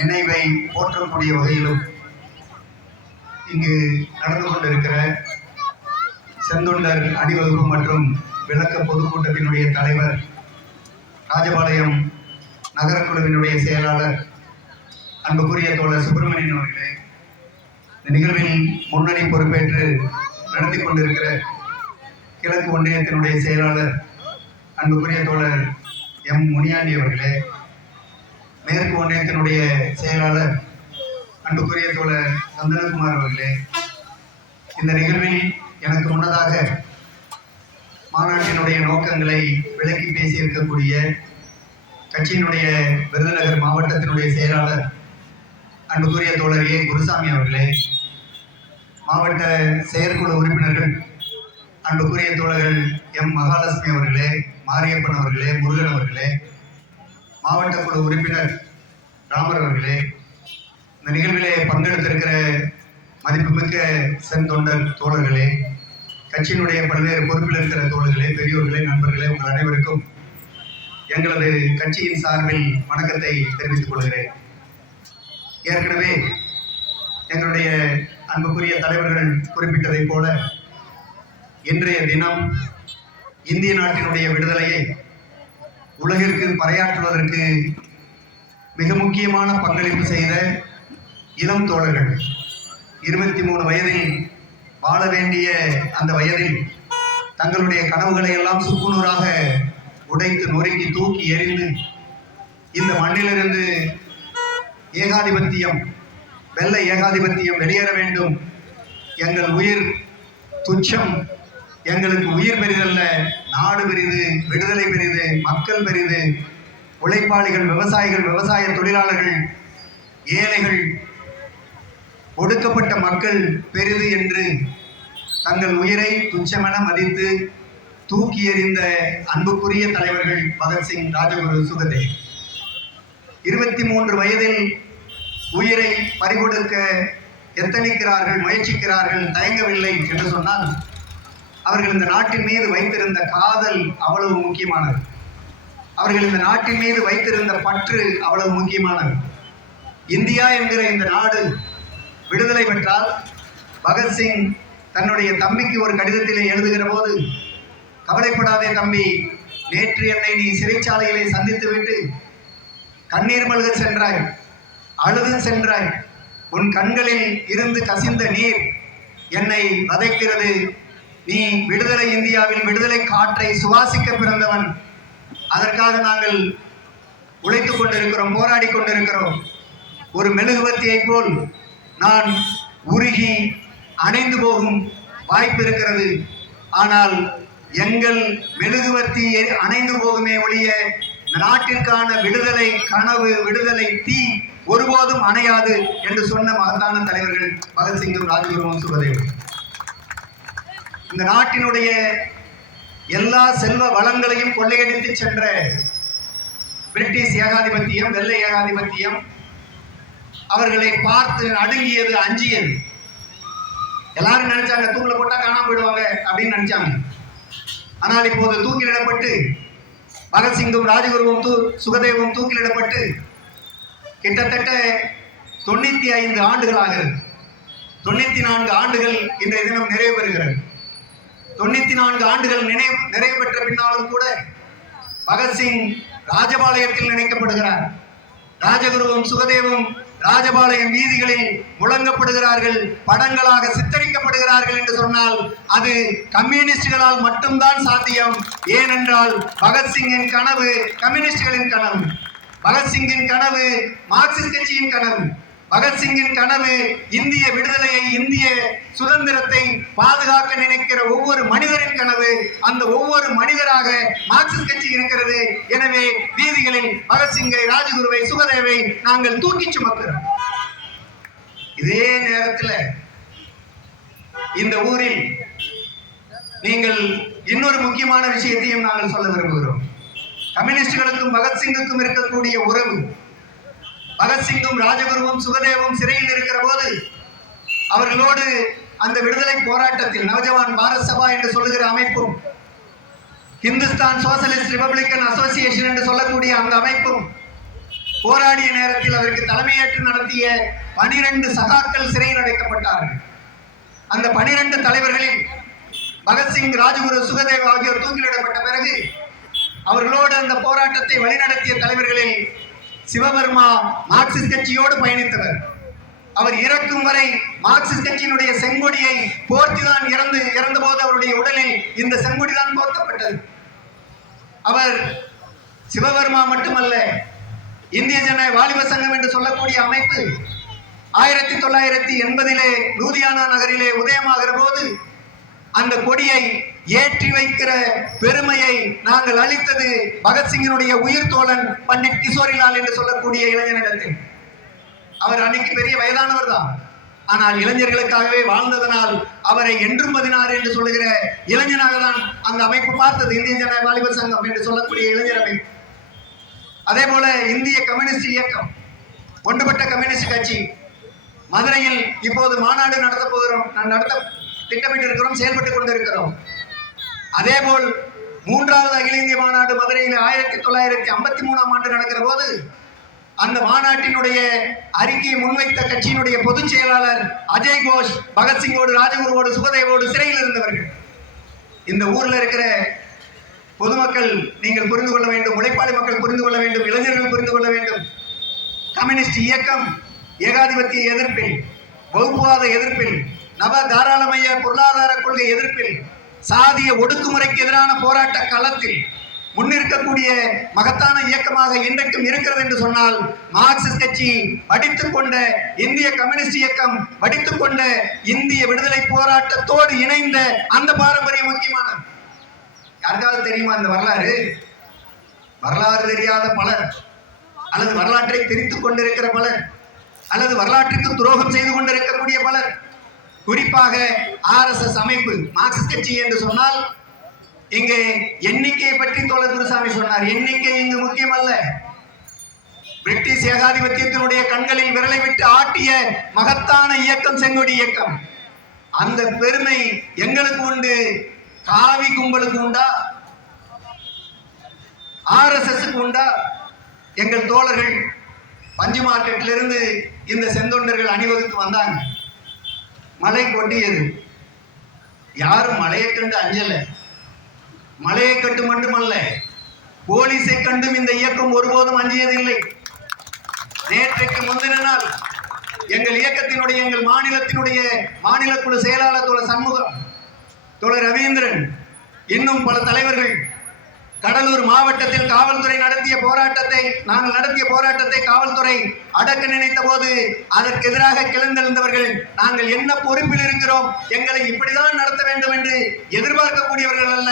நினைவை போற்றக்கூடிய வகையிலும் இங்கு நடந்து கொண்டிருக்கிற செந்தொண்டர் அணிவகுப்பு மற்றும் விளக்க பொதுக்கூட்டத்தினுடைய தலைவர், ராஜபாளையம் நகரக்குழுவினுடைய செயலாளர் அன்புக்குரிய தோழர் சுப்பிரமணியன் அவர்களே, இந்த நிகழ்வில் முன்னணி பொறுப்பேற்று நடத்தி கொண்டிருக்கிற கிழக்கு ஒன்றியத்தினுடைய செயலாளர் அன்புக்குரிய தோழர் எம் முனியாண்டி அவர்களே, மேற்கு ஒன்றியத்தினுடைய செயலாளர் அன்புக்குரிய தோழர் சந்தனகுமார் அவர்களே, இந்த நிகழ்வில் எனக்கு முன்னதாக மாநாட்டினுடைய நோக்கங்களை விளக்கி பேசியிருக்கக்கூடிய கட்சியினுடைய விருதுநகர் மாவட்டத்தினுடைய செயலாளர் அன்புக்குரிய தோழர் ஏ குருசாமி அவர்களே, மாவட்ட செயற்குழு உறுப்பினர்கள் அன்புக்குரிய தோழர்கள் எம் மகாலட்சுமி அவர்களே, மாரியப்பன் அவர்களே, முருகன் அவர்களே, மாவட்ட குழு உறுப்பினர் ராமர் அவர்களே, இந்த நிகழ்விலே பங்கெடுத்திருக்கிற மதிப்புமிக்க செந்தொண்டர் தோழர்களே, கட்சியினுடைய பல்வேறு பொறுப்பில் இருக்கிற தோழர்களே, பெரியோர்களே, நண்பர்களே, உங்கள் அனைவருக்கும் எங்களது கட்சியின் சார்பில் வணக்கத்தை தெரிவித்துக் கொள்கிறேன். ஏற்கனவே எங்களுடைய அன்புக்குரிய தலைவர்கள் குறிப்பிட்டதைப் போல இன்றைய தினம் இந்திய நாட்டினுடைய விடுதலையை உலகிற்கு பறையாற்றுவதற்கு மிக முக்கியமான பங்களிப்பு செய்த இளம் தோழர்கள், 23 வயதில் வாழ வேண்டிய அந்த வயதில் தங்களுடைய கனவுகளை எல்லாம் சுக்குநூறாக உடைத்து நொறுக்கி தூக்கி எறிந்து இந்த மண்ணிலிருந்து ஏகாதிபத்தியம், வெள்ளை ஏகாதிபத்தியம் வெளியேற வேண்டும், எங்கள் உயிர் துச்சம், எங்களுக்கு உயிர் பெரிதல்ல, நாடு பெரிது, விடுதலை பெரிது, மக்கள் பெரிது, உழைப்பாளிகள், விவசாயிகள், விவசாய தொழிலாளர்கள், ஏழைகள், ஒடுக்கப்பட்ட மக்கள் பெரிது என்று தங்கள் உயிரை துச்சமென மதித்து தூக்கி எறிந்த அன்புக்குரிய தலைவர்கள் பகத்சிங், ராஜகுரு, சுகதேவ். 23 வயதில் உயிரை பறிகொடுக்க எத்தனிக்கிறார்கள், முயற்சிக்கிறார்கள், தயங்கவில்லை என்று சொன்னால் அவர்கள் இந்த நாட்டின் மீது வைத்திருந்த காதல் அவ்வளவு முக்கியமானது. அவர்கள் இந்த நாட்டின் மீது வைத்திருந்த பற்று அவ்வளவு முக்கியமானது. இந்தியா என்கிற இந்த நாடு விடுதலை பெற்றால் பகத்சிங் தன்னுடைய தம்பிக்கு ஒரு கடிதத்திலே எழுதுகிற போது, கவலைப்படாதே தம்பி, நேற்று என்னை நீ சிறைச்சாலையிலே சந்தித்துவிட்டு கண்ணீர் மல்க சென்றாய், அழுது சென்றாய், உன் கண்களில் இருந்து கசிந்த நீர் என்னை வதைக்கிறது. நீ விடுதலை இந்தியாவில் விடுதலை காற்றை சுவாசிக்க பிறந்தவன். அதற்காக நாங்கள் உழைத்துக் கொண்டிருக்கிறோம், போராடி கொண்டிருக்கிறோம். ஒரு மெழுகுவர்த்தியை போல் நான் உருகி அணைந்து போகும் வாய்ப்பு இருக்கிறது. ஆனால் எங்கள் மெழுகுவர்த்தி அணைந்து போகுமே ஒழிய நாட்டிற்கான விடுதலை கனவு, விடுதலை தீ ஒருபோதும் அணையாது என்று சொன்ன மகத்தான தலைவர்கள் பகத்சிங்கும், ராஜகுருவும், சுகதேவும். இந்த நாட்டினுடைய எல்லா செல்வ வளங்களையும் கொள்ளையடித்து சென்ற பிரிட்டிஷ் ஏகாதிபத்தியம், வெள்ளை ஏகாதிபத்தியம் அவர்களை பார்த்து நடுங்கியது, அஞ்சியது. எல்லாரும் நினைச்சாங்க தூக்கில போட்டா காணாம போயிடுவாங்க அப்படின்னு நினைச்சாங்க. ஆனால் இப்போது தூக்கிலிடப்பட்டு பகத்சிங்கும், ராஜகுருவும், சுகதேவும் தூக்கிலிடப்பட்டு கிட்டத்தட்ட 95 ஆண்டுகள் ஆகிறது. 94 ஆண்டுகள் இன்றைய தினம் நிறைவு பெறுகிறது. 94 ஆண்டுகள் நிறைவு பெற்ற பின்னாலும் கூட பகத்சிங் ராஜபாளையத்தில் நினைக்கப்படுகிறார். ராஜகுருவும், சுகதேவும் ராஜபாளையம் வீதிகளில் முழங்கப்படுகிறார்கள், படங்களாக சித்தரிக்கப்படுகிறார்கள் என்று சொன்னால் அது கம்யூனிஸ்டுகளால் மட்டும்தான் சாத்தியம். ஏனென்றால் பகத்சிங்கின் கனவு கம்யூனிஸ்டுகளின் கனவு, பகத்சிங்கின் கனவு மார்க்சிஸ்ட் கட்சியின் கனவு, பகத்சிங்கின் கனவு இந்திய விடுதலையை, இந்திய சுதந்திரத்தை பாதுகாக்க நினைக்கிற ஒவ்வொரு மனிதரின் கனவு. அந்த ஒவ்வொரு மனிதராக மார்க்சிஸ்ட் கட்சி இருக்கிறது. எனவே வீதிகளில் பகத்சிங்கை, ராஜகுருவை, சுகதேவை நாங்கள் தூக்கி சுமக்கிறோம். இதே நேரத்தில் இந்த ஊரில் நீங்கள் இன்னொரு முக்கியமான விஷயத்தையும் நாங்கள் சொல்ல விரும்புகிறோம். கம்யூனிஸ்டுகளுக்கும் பகத்சிங்குக்கும் இருக்கக்கூடிய உறவு. பகத்சிங்கும், ராஜகுருவும், சுகதேவும் சிறையில் இருக்கிற போது அவர்களோடு அந்த விடுதலை போராட்டத்தில் நவஜவான் பாரத் சபா என்று சொல்லுகிற அமைப்பும், இந்துஸ்தான் சோசலிஸ்ட் ரிபப்ளிக்கன் அசோசியேஷன் என்று சொல்லக்கூடிய அந்த அமைப்பும், போராடிய நேரத்தில் அதற்கு தலைமையேற்று நடத்திய 12 சகாக்கள் சிறையில் அடைக்கப்பட்டார்கள். அந்த 12 தலைவர்களில் பகத்சிங், ராஜகுரு, சுகதேவ் ஆகியோர் தூக்கிலிடப்பட்ட பிறகு அவர்களோடு அந்த போராட்டத்தை வழிநடத்திய தலைவர்களில் சிவவர்மா மார்க்சிஸ்ட் கட்சியோடு பயணித்தவர். அவர் இறக்கும் வரை மார்க்சிஸ்ட் கட்சியினுடைய செங்கொடியை போர்த்திதான் இறந்த போது அவருடைய உடலில் இந்த செங்கொடிதான் போர்த்தப்பட்டது. அவர் சிவவர்மா மட்டுமல்ல, இந்திய ஜன வாலிப சங்கம் என்று சொல்லக்கூடிய அமைப்பு 1980 லூதியானா நகரிலே உதயமாகிற போது அந்த கொடியை ஏற்றி வைக்கிற பெருமையை நாங்கள் அளித்தது பகத்சிங்கினுடைய உயிர் தோழன் பண்டிட் கிஷோரிலால் என்று சொல்லக்கூடிய இளைஞனிடத்தில். அவர் அன்னைக்கு பெரிய வயதானவர் தான், ஆனால் இளைஞர்களுக்காகவே வாழ்ந்ததனால் அவரை என்றும் 16 என்று சொல்லுகிற இளைஞனாக தான் அந்த அமைப்பு பார்த்தது. இந்திய ஜன வாலிப சங்கம் என்று சொல்லக்கூடிய இளைஞர் அமைப்பு. அதே போல இந்திய கம்யூனிஸ்ட் இயக்கம், ஒன்றுபட்ட கம்யூனிஸ்ட் கட்சி மதுரையில் இப்போது மாநாடு நடத்த திட்டமிட்டு இருக்கிறோம், செயல்பட்டுக் கொண்டிருக்கிறோம். அதேபோல் 3வது அகில இந்திய மாநாடு மதுரையில் 1953ஆம் ஆண்டு நடக்கிற போது அந்த மாநாட்டினுடைய அறிக்கையை முன்வைத்த கட்சியினுடைய பொதுச் செயலாளர் அஜய் கோஷ் பகத்சிங்கோடு, ராஜகுருவோடு, சுகதேவோடு சிறையில் இருந்தவர்கள். இந்த ஊர்ல இருக்கிற பொதுமக்கள் நீங்கள் புரிந்து கொள்ள வேண்டும், உழைப்பாளி மக்கள் புரிந்து கொள்ள வேண்டும், இளைஞர்கள் புரிந்து கொள்ள வேண்டும். கம்யூனிஸ்ட் இயக்கம் ஏகாதிபத்திய எதிர்ப்பில், வகுப்புவாத எதிர்ப்பில், நவ தாராளமய பொருளாதார கொள்கை எதிர்ப்பில், சாதிய ஒடுக்குமுறைக்கு எதிரான போராட்ட களத்தில் முன்னிற்கக்கூடிய மகத்தான இயக்கமாக இன்றைக்கும் இருக்கிறது என்று சொன்னால் மார்க்சிஸ்ட் கட்சி படித்துக் கொண்ட இந்திய கம்யூனிஸ்ட் இயக்கம் படித்துக் கொண்ட இந்திய விடுதலை போராட்டத்தோடு இணைந்த அந்த பாரம்பரியம் முக்கியமானது. யாருக்காவது தெரியுமா இந்த வரலாறு? வரலாறு தெரியாத பலர், அல்லது வரலாற்றை திரித்துக் கொண்டிருக்கிற பலர், அல்லது வரலாற்றுக்கு துரோகம் செய்து கொண்டிருக்கக்கூடிய பலர், குறிப்பாக RSS அமைப்பு, மார்க்சிஸ்ட் கட்சி என்று சொன்னால் இங்கே எண்ணிக்கையை பற்றி தோழர் குருசாமி சொன்னார். எண்ணிக்கை இங்கு முக்கியமல்ல. பிரிட்டிஷ் ஏகாதிபத்தியத்தினுடைய கண்களில் விரலை விட்டு ஆட்டிய மகத்தான இயக்கம் செங்கொடி இயக்கம். அந்த பெருமை எங்களுக்கு உண்டு. காவி கும்பலுக்கு உண்டா? RSSக்கு உண்டா? எங்கள் தோழர்கள் பஞ்சு மார்க்கெட்டிலிருந்து இந்த செந்தொண்டர்கள் அணிவகுத்து வந்தாங்க. மழை கொட்டியது. யாரும் மழையை கண்டு அஞ்சல. மழையை கண்டு மட்டுமல்ல, போலீஸை கண்டும் இந்த இயக்கம் ஒருபோதும் அஞ்சியதில்லை. நேற்றைக்கு முந்தின நாள் எங்கள் இயக்கத்தினுடைய, எங்கள் மாநிலத்தினுடைய மாநில குழு செயலாளர் தோழர் சண்முகம், தோழர் ரவீந்திரன், இன்னும் பல தலைவர்கள் கடலூர் மாவட்டத்தில் காவல்துறை நடத்திய போராட்டத்தை காவல்துறை அடக்க நினைத்த போது அதற்கு எதிராக கிளர்ந்தெழுந்தவர்கள், நாங்கள் என்ன பொறுப்பில் இருக்கிறோம், எங்களை இப்படிதான் நடத்த வேண்டும் என்று எதிர்பார்க்கக்கூடியவர்கள் அல்ல.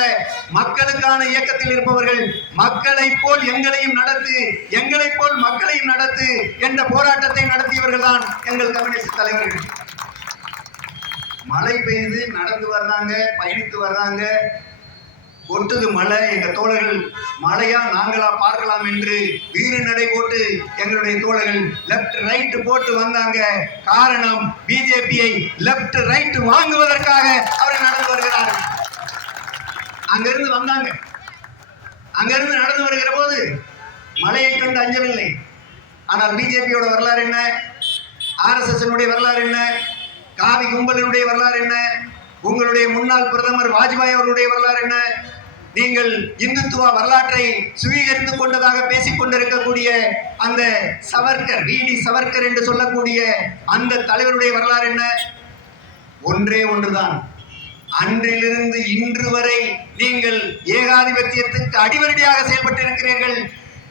மக்களுக்கான இயக்கத்தில் இருப்பவர்கள், மக்களை போல் எங்களையும் நடத்து, எங்களை போல் மக்களையும் நடத்து என்ற போராட்டத்தை நடத்தியவர்கள் தான் எங்கள் கம்யூனிஸ்ட் தலைவர்கள். மழை பெய்து நடந்து வர்றாங்க, பயணித்து வர்றாங்க, கொட்டுது மழை. எங்க தோழர்கள் மழையா நாங்களா பார்க்கலாம் என்று வீர நடை போட்டு எங்களுடைய தோழர்கள் லெப்ட் ரைட் போட்டு வந்தாங்க. காரணம், பிஜேபியை லெப்ட் ரைட் வாங்குவதற்காக அவர்கள் நடந்து வருகிறார்கள். அங்கிருந்து வந்தாங்க. அங்கிருந்து நடந்து வருகிற போது மழையை கண்டு அஞ்சவில்லை. ஆனால் பிஜேபியோட வரலாறு என்ன? RSS வரலாறு என்ன? காவி கும்பலினுடைய வரலாறு என்ன? உங்களுடைய முன்னாள் பிரதமர் வாஜ்பாய் அவர்களுடைய வரலாறு என்ன? நீங்கள் இந்துத்துவ வரலாற்றை சுவீகரித்துக் கொண்டதாக பேசிக் கொண்டிருக்கக்கூடிய அந்த சவர்கர், VD சவர்கர் என்று சொல்லக்கூடிய அந்த தலைவருடைய வரலாறு என்ன? ஒன்றே ஒன்றுதான். அன்றிலிருந்து இன்று வரை நீங்கள் ஏகாதிபத்தியத்துக்கு அடிவரடியாக செயல்பட்டு இருக்கிறீர்கள்,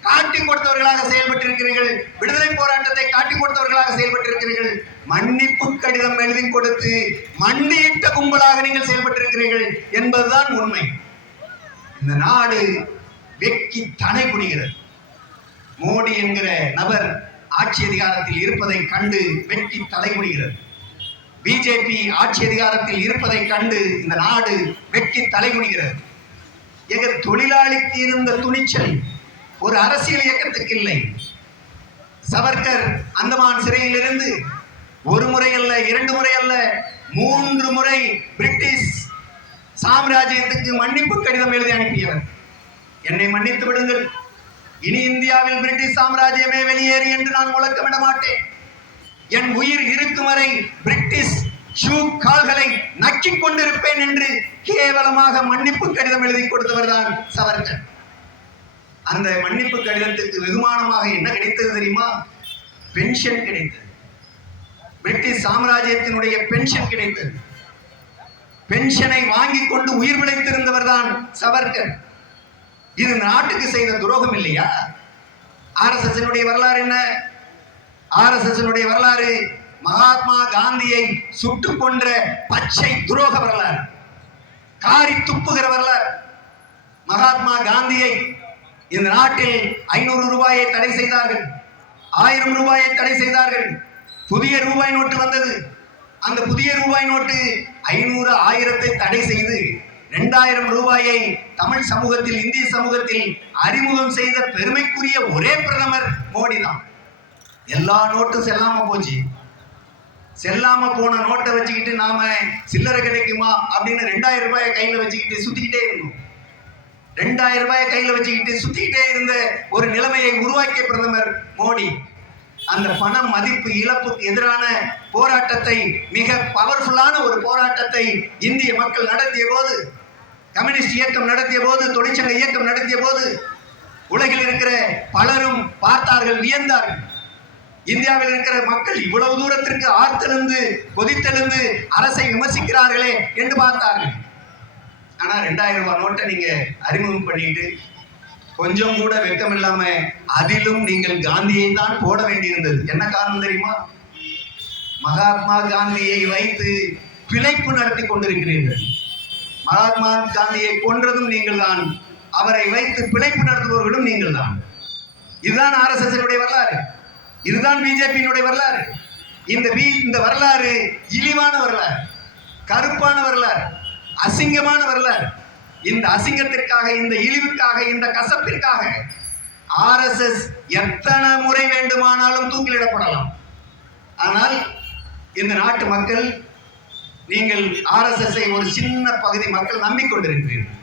காட்டி கொடுத்தவர்களாக செயல்பட்டிருக்கிறீர்கள், விடுதலை போராட்டத்தை காட்டி கொடுத்தவர்களாக செயல்பட்டிருக்கிறீர்கள், மன்னிப்பு கடிதம் எழுதி கொடுத்து மண்டியிட்ட கும்பலாக நீங்கள் செயல்பட்டிருக்கிறீர்கள் என்பதுதான் உண்மை. இந்த நாடு வெக்கி தலை குனிகிறது. மோடி என்கிற நபர் ஆட்சி அதிகாரத்தில் இருப்பதை கண்டு வெக்கி தலை குனிகிறது. பிஜேபி ஆட்சி அதிகாரத்தில் இருப்பதை கண்டு இந்த நாடு வெக்கி தலை குனிகிறது. எங்க தொழிலாளிக்கு இருந்த துணிச்சல் ஒரு அரசியல் இயக்கத்துக்கு இல்லை. சவர்கர் அந்தமான் சிறையிலிருந்து ஒரு முறை அல்ல, 2 முறை அல்ல, 3 முறை பிரிட்டிஷ் சாம்ராஜ்யத்துக்கு மன்னிப்பு கடிதம் எழுதி அனுப்பியவர். என்னை மன்னித்து விடுங்கள், இனி இந்தியாவில் பிரிட்டிஷ் சாம்ராஜ்யமே வெளியேறு என்று நான் முழக்கமிட மாட்டேன். என் உயிர் இருக்கும் வரை பிரிட்டிஷ் ஷூ கால்களை நக்கிக் கொண்டிருப்பேன் என்று கேவலமாக மன்னிப்பு கடிதம் எழுதி கொடுத்தவர் தான் சவர்கர். அந்த மன்னிப்பு கடிதத்துக்கு வெகுமானமாக என்ன கிடைத்தது தெரியுமா? பென்ஷன் கிடைத்தது. பிரிட்டிஷ் சாம்ராஜ்யத்தினுடைய பென்ஷன் கிடைத்தது. பென்ஷனை வாங்கி கொண்டு உயிர் பிழைத்திருந்தவர் தான் சவர்கர். இது நாட்டுக்கு செய்த துரோகம் இல்லையா? RSS வரலாறு என்ன? RSS வரலாறு மகாத்மா காந்தியை சுட்டுக் கொன்ற பச்சை துரோக வரலாறு, காரி துப்புகிற வரலாறு. மகாத்மா காந்தியை இந்த நாட்டில் 500 ரூபாயை தடை செய்தார்கள், 1000 ரூபாயை தடை செய்தார்கள். புதிய ரூபாய் நோட்டு வந்தது. அந்த புதிய ரூபாய் நோட்டு 500, 1000 தடை செய்து 2000 ரூபாயை தமிழ் சமூகத்தில், இந்திய சமூகத்தில் அறிமுகம் செய்த பெருமைக்குரிய ஒரே பிரதமர் மோடி தான். எல்லா நோட்டும் செல்லாம போச்சு. செல்லாம போன நோட்டை வச்சுக்கிட்டு நாம சில்லறை கிடைக்குமா அப்படின்னு 2000 ரூபாயை கையில வச்சுக்கிட்டு சுத்திக்கிட்டே இருந்தோம். 2000 ரூபாயை கையில வச்சுக்கிட்டு சுத்திக்கிட்டே இருந்த ஒரு நிலைமையை உருவாக்கிய பிரதமர் மோடி. அந்த பண மதிப்பு இழப்புக்கு எதிரான போராட்டத்தை, மிக பவர்ஃபுல்லான ஒரு போராட்டத்தை இந்திய மக்கள் நடத்திய போது, கம்யூனிஸ்ட் இயக்கம் நடத்திய போது, தொழிற்சங்க இயக்கம் நடத்திய போது உலகில் இருக்கிற பலரும் பார்த்தார்கள், வியந்தார்கள். இந்தியாவில் இருக்கிற மக்கள் இவ்வளவு தூரத்திற்கு ஆர்த்தெழுந்து கொதித்தெழுந்து அரசை விமர்சிக்கிறார்களே என்று பார்த்தார்கள். ஆனா 2000 ரூபாய் நோட்டை நீங்க அறிமுகம் பண்ணிட்டு கொஞ்சம் கூட வெட்கம் இல்லாம அதிலும் நீங்கள் காந்தியை தான் போட வேண்டியிருந்தது. என்ன காரணம் தெரியுமா? மகாத்மா காந்தியை வைத்து பிழைப்பு நடத்தி கொண்டிருக்கிறீர்கள். மகாத்மா காந்தியை கொன்றதும் நீங்கள் தான், அவரை வைத்து பிழைப்பு நடத்துபவர்களும் நீங்கள் தான். இதுதான் RSS வரலாறு, இதுதான் பிஜேபியினுடைய வரலாறு. இந்த வரலாறு இழிவான வரலாறு, கருப்பான வரலாறு, அசிங்கமான வரலாறு. இந்த அசிங்கத்திற்காக, இந்த இழிவுக்காக, இந்த கசப்பிற்காக RSS எத்தனை முறை வேண்டுமானாலும் தூக்கிலிடப்படலாம். ஆனால் இந்த நாட்டு மக்கள், நீங்கள் RSS ஒரு சின்ன பகுதி மக்கள் நம்பிக்கொண்டிருக்கிறீர்கள்.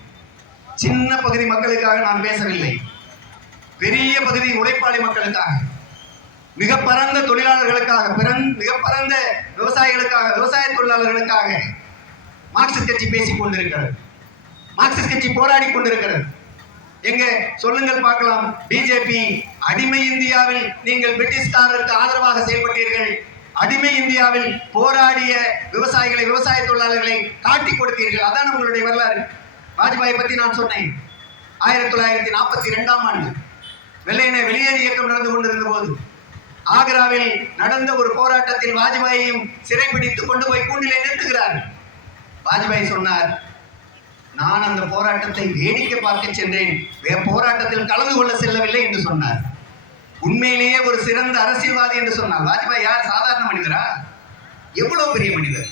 சின்ன பகுதி மக்களுக்காக நான் பேசவில்லை, பெரிய பகுதி உழைப்பாளி மக்களுக்காக, மிக பரந்த தொழிலாளர்களுக்காக, மிக பரந்த விவசாயிகளுக்காக, விவசாய தொழிலாளர்களுக்காக மார்க்சிஸ்ட் கட்சி பேசிக் கொண்டிருக்கிறது. மார்க்சிஸ்ட் கட்சி போராடி கொண்டிருக்கிறது. எங்க சொல்லுங்கள் பார்க்கலாம். பிஜேபி அடிமை இந்தியாவில் நீங்கள் பிரிட்டிஷ்காரருக்கு ஆதரவாக செயல்பட்டீர்கள். அடிமை இந்தியாவில் போராடிய விவசாயிகளை, விவசாய தொழிலாளர்களை காட்டி கொடுத்தீர்கள். அதான் உங்களுடைய வரலாறு. வாஜ்பாயை பத்தி நான் சொன்னேன். 1942ஆம் ஆண்டு வெள்ளையனே வெளியேறு இயக்கம் நடந்து கொண்டிருந்த போது ஆக்ராவில் நடந்த ஒரு போராட்டத்தில் வாஜ்பாயையும் சிறைப்பிடித்து கொண்டு போய் கூண்டிலே நிறுத்துகிறார்கள். வாஜ்பாய் சொன்னார், நான் அந்த போராட்டத்தை வேடிக்கை பார்க்க சென்றேன், போராட்டத்தில் கலந்து கொள்ள செல்லவில்லை என்று சொன்னார். உண்மையிலேயே ஒரு சிறந்த அரசியல்வாதி என்று சொன்னார். வாஜ்பாய் யார்? சாதாரண மனிதரா? எவ்வளவு பெரிய மனிதர்,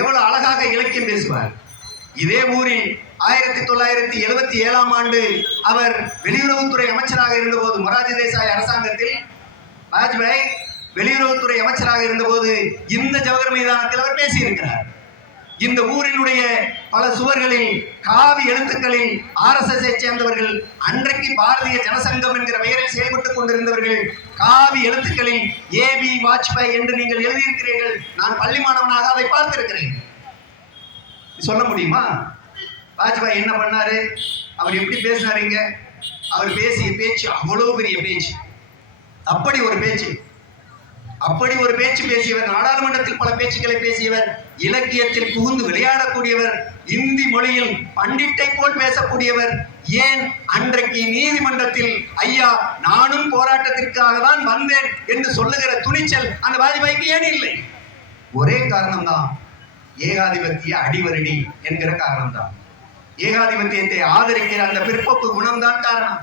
எவ்வளவு அழகாக இலக்கியம் பேசுவார். இதே ஊரில் 1977ஆம் ஆண்டு அவர் வெளியுறவுத்துறை அமைச்சராக இருந்தபோது, மொரார்ஜி தேசாய் அரசாங்கத்தில் வாஜ்பாய் வெளியுறவுத்துறை அமைச்சராக இருந்தபோது இந்த ஜவஹர் மைதானத்தில் அவர் பேசியிருக்கிறார். இந்த ஊரினுடைய பல சுவர்களில் காவி எழுத்துக்களில் RSS சேர்ந்தவர்கள், அன்றைக்கு பாரதிய ஜனசங்கம் என்கிற பெயரில் செயல்பட்டுக் கொண்டிருந்தவர்கள், காவி எழுத்துக்களில் AB வாஜ்பாய் என்று நீங்கள் எழுதியிருக்கிறீர்கள். நான் பள்ளி மாணவனாக அதை பார்த்திருக்கிறேன். சொல்ல முடியுமா? வாஜ்பாய் என்ன பண்ணாரு? அவர் எப்படி பேசினாருங்க? அவர் பேசிய பேச்சு அவ்வளவு பெரிய பேச்சு. அப்படி ஒரு பேச்சு பேசியவர், நாடாளுமன்றத்தில் பல பேச்சுக்களை பேசியவர், இலக்கியத்தில் புகுந்து விளையாடக்கூடியவர், இந்தி மொழியில் பண்டிட்டை போல் பேசக்கூடியவர். ஏன் அன்றைக்கு நீதிமன்றத்தில் ஐயா நானும் போராட்டத்திற்காக தான் வந்தேன் என்று சொல்லுகிற துணிச்சல் அந்த வாஜ்பாய்க்கு ஏன் இல்லை? ஒரே காரணம்தான், ஏகாதிபத்திய அடிவருடி என்கிற காரணம்தான். ஏகாதிபத்தியத்தை ஆதரிக்கிற அந்த பிற்போக்கு குணம்தான் காரணம்.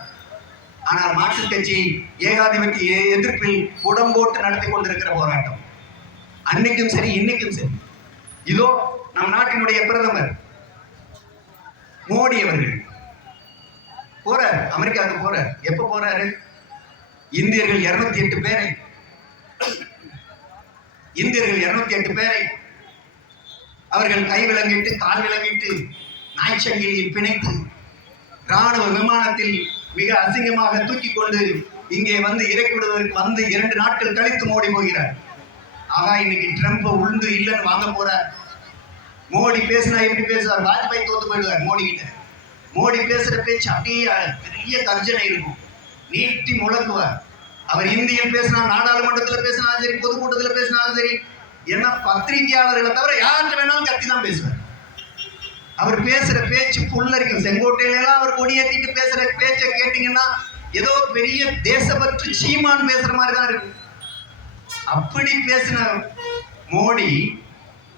ஆனால் மார்க்சிஸ்ட் கட்சி ஏகாதிபத்திய எதிர்ப்பில் புடம்போட்டு நடத்தி கொண்டிருக்கிற போராட்டம் அன்னைக்கும் சரி, இன்னைக்கும் சரி. இதோ நம் நாட்டினுடைய பிரதமர் மோடி அவர்கள் போறார், அமெரிக்காவுக்கு போறார். எப்ப போறாரு? இந்தியர்கள் 208 பேரை அவர்கள் கை விலங்கிட்டு, கால் விலங்கிட்டு, நாய்ச்சங்கிலியில் பிணைத்து, ராணுவ விமானத்தில் மிக அசிங்கமாக தூக்கி கொண்டு இங்கே வந்து இறக்கி விடுவதற்கு வந்து 2 நாட்கள் கழித்து மோடி போகிறார். ஆகா, இன்னைக்கு ட்ரம்ப் உளுந்து இல்லைன்னு வாங்க போறார். மோடி பேசினா எப்படி பேசுவார்? வாஜ்பாய் தோத்து போயிடுவார் மோடி கிட்ட. மோடி பேசுற பேச்சு அப்படியே பெரிய கர்ஜனை இருக்கும், நீட்டி முழக்குவார். அவர் இந்தியில் பேசினா, நாடாளுமன்றத்தில் பேசினாலும் சரி, பொதுக்கூட்டத்தில் பேசினாலும் சரி, ஏன்னா பத்திரிகையாளர்களை தவிர யார்கிட்ட வேணாலும் கத்தி தான் பேசுவார். அவர் பேசுற பேச்சு புல்லரிக்கும். செங்கோட்டையில எல்லாம் அவர் கொடியேற்றிட்டு பேசுற பேச்சை கேட்டீங்கன்னா ஏதோ பெரிய தேசப்பற்று சீமான் பேசுற மாதிரி தான் இருக்கு. அப்படி பேசின மோடி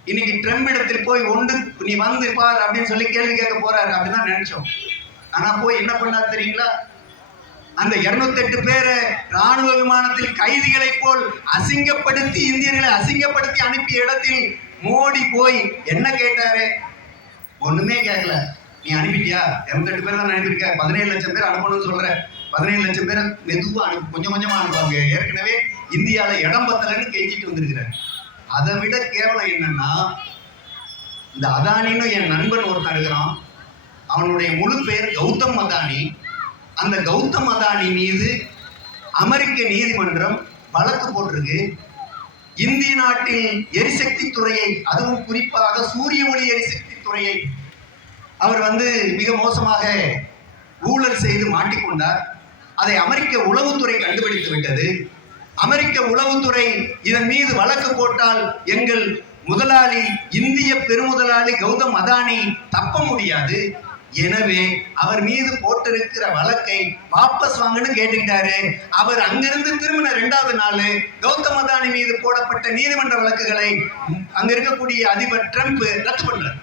இன்னைக்கு ட்ரம்ப் இடத்தில் போய் ஒன்று நீ வந்து பார் அப்படின்னு சொல்லி கேள்வி கேட்க போறாரு அப்படிதான் நினைச்சோம். ஆனா போய் என்ன பண்ணாரு தெரியுங்களா? அந்த 208 பேரை ராணுவ விமானத்தில் கைதிகளை போல் அசிங்கப்படுத்தி, இந்தியர்களை அசிங்கப்படுத்தி அனுப்பிய இடத்தில் மோடி போய் என்ன கேட்டாரு? ஒண்ணுமே கேட்கல. நீ அனுப்பிட்டியா? 208 பேர் தான் அனுப்பியிருக்க, 17 லட்சம் பேர் அனுப்பணும்னு சொல்ற. 17 லட்சம் பேரை மெதுவா அனுப்பு, கொஞ்சம் கொஞ்சமா அனுப்பாங்க. ஏற்கனவே இந்தியாவில இடம் பத்தலன்னு கெஞ்சிட்டு வந்திருக்கிறார். அதை விட கேவலம் என்னன்னா, இந்த அதானின்னு என் நண்பன் ஒருத்தன் இருக்கிறான். அவனுடைய முழு பெயர் கௌதம் அதானி. அந்த கௌதம் அதானி மீது அமெரிக்க நீதிமன்றம் வழக்கு போட்டிருக்கு. இந்திய நாட்டில் எரிசக்தி துறையை, அதுவும் குறிப்பாக சூரிய ஒளி எரிசக்தி துறையை அவர் மிக மோசமாக ஊழல் செய்து மாட்டிக்கொண்டார். அதை அமெரிக்க உளவுத்துறை கண்டுபிடித்து விட்டது. அமெரிக்க உளவுத்துறை இதன் மீது வழக்கு போட்டால் எங்கள் முதலாளி, இந்திய பெருமுதலாளி கௌதம் அதானி தப்ப முடியாது. எனவே அவர் மீது போட்டிருக்கிற வழக்கை வாபஸ் வாங்கன்னு கேட்டுக்கிட்டாரு. அவர் அங்கிருந்து திரும்பின 2வது நாள் கௌதம் அதானி மீது போடப்பட்ட நீதிமன்ற வழக்குகளை அங்க இருக்கக்கூடிய அதிபர் ட்ரம்ப் ரத்து பண்றார்.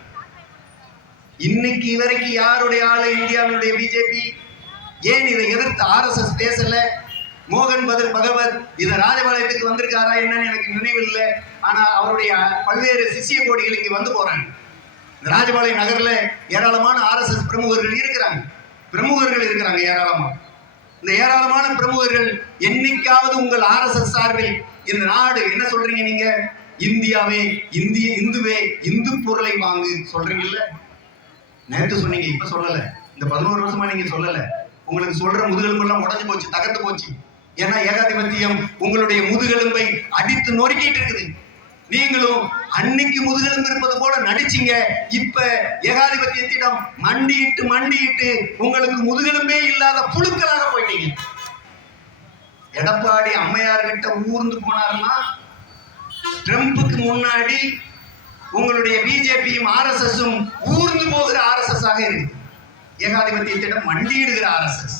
இன்னைக்கு வரைக்கும் யாருடைய ஆளு இந்தியாவுடைய பிஜேபி? ஏன் இதை எதிர்த்து RSS பேசல? மோகன் பகவத் இதை ராஜபாளையத்துக்கு வந்திருக்காரா என்னன்னு எனக்கு நினைவில்லை. ஆனா அவருடைய பல்வேறு சிஷிய கோடிகள் இங்க வந்து போறாங்க. ராஜபாளையம் நகர்ல ஏராளமான RSS பிரமுகர்கள் இருக்கிறாங்க ஏராளமா. இந்த ஏராளமான பிரமுகர்கள் என்னைக்காவது உங்கள் RSS சார்பில் இந்த நாடு என்ன சொல்றீங்க? நீங்க இந்தியாவே, இந்துவே, இந்து பொருளை வாங்கு சொல்றீங்கல்ல. நேற்று சொன்னீங்க, இப்ப சொல்லல. இந்த 11 வருஷமா நீங்க சொல்லல. உங்களுக்கு சொல்ற முதுகெலும்பெல்லாம் உடஞ்சு போச்சு, தகர்த்து போச்சு. ஏன்னா ஏகாதிபத்தியம் உங்களுடைய முதுகெலும்பை அடித்து நொறுக்கிட்டு இருக்குது. நீங்களும் அன்னைக்கு முதுகெலும்பு இருப்பது போல நடிச்சீங்க. இப்ப ஏகாதிபத்தியத்திடம் மண்டியிட்டு உங்களுக்கு முதுகெலும்பே இல்லாத புழுக்களாக போயிட்டீங்க. எடப்பாடி அம்மையார் கிட்ட ஊர்ந்து போனாருன்னா, ட்ரம்புக்கு முன்னாடி உங்களுடைய பிஜேபியும் RSSம் ஊர்ந்து போகிற RSS ஆக இருக்கு. ஏகாதிபத்தியத்திடம் மண்டியிடுகிற RSS.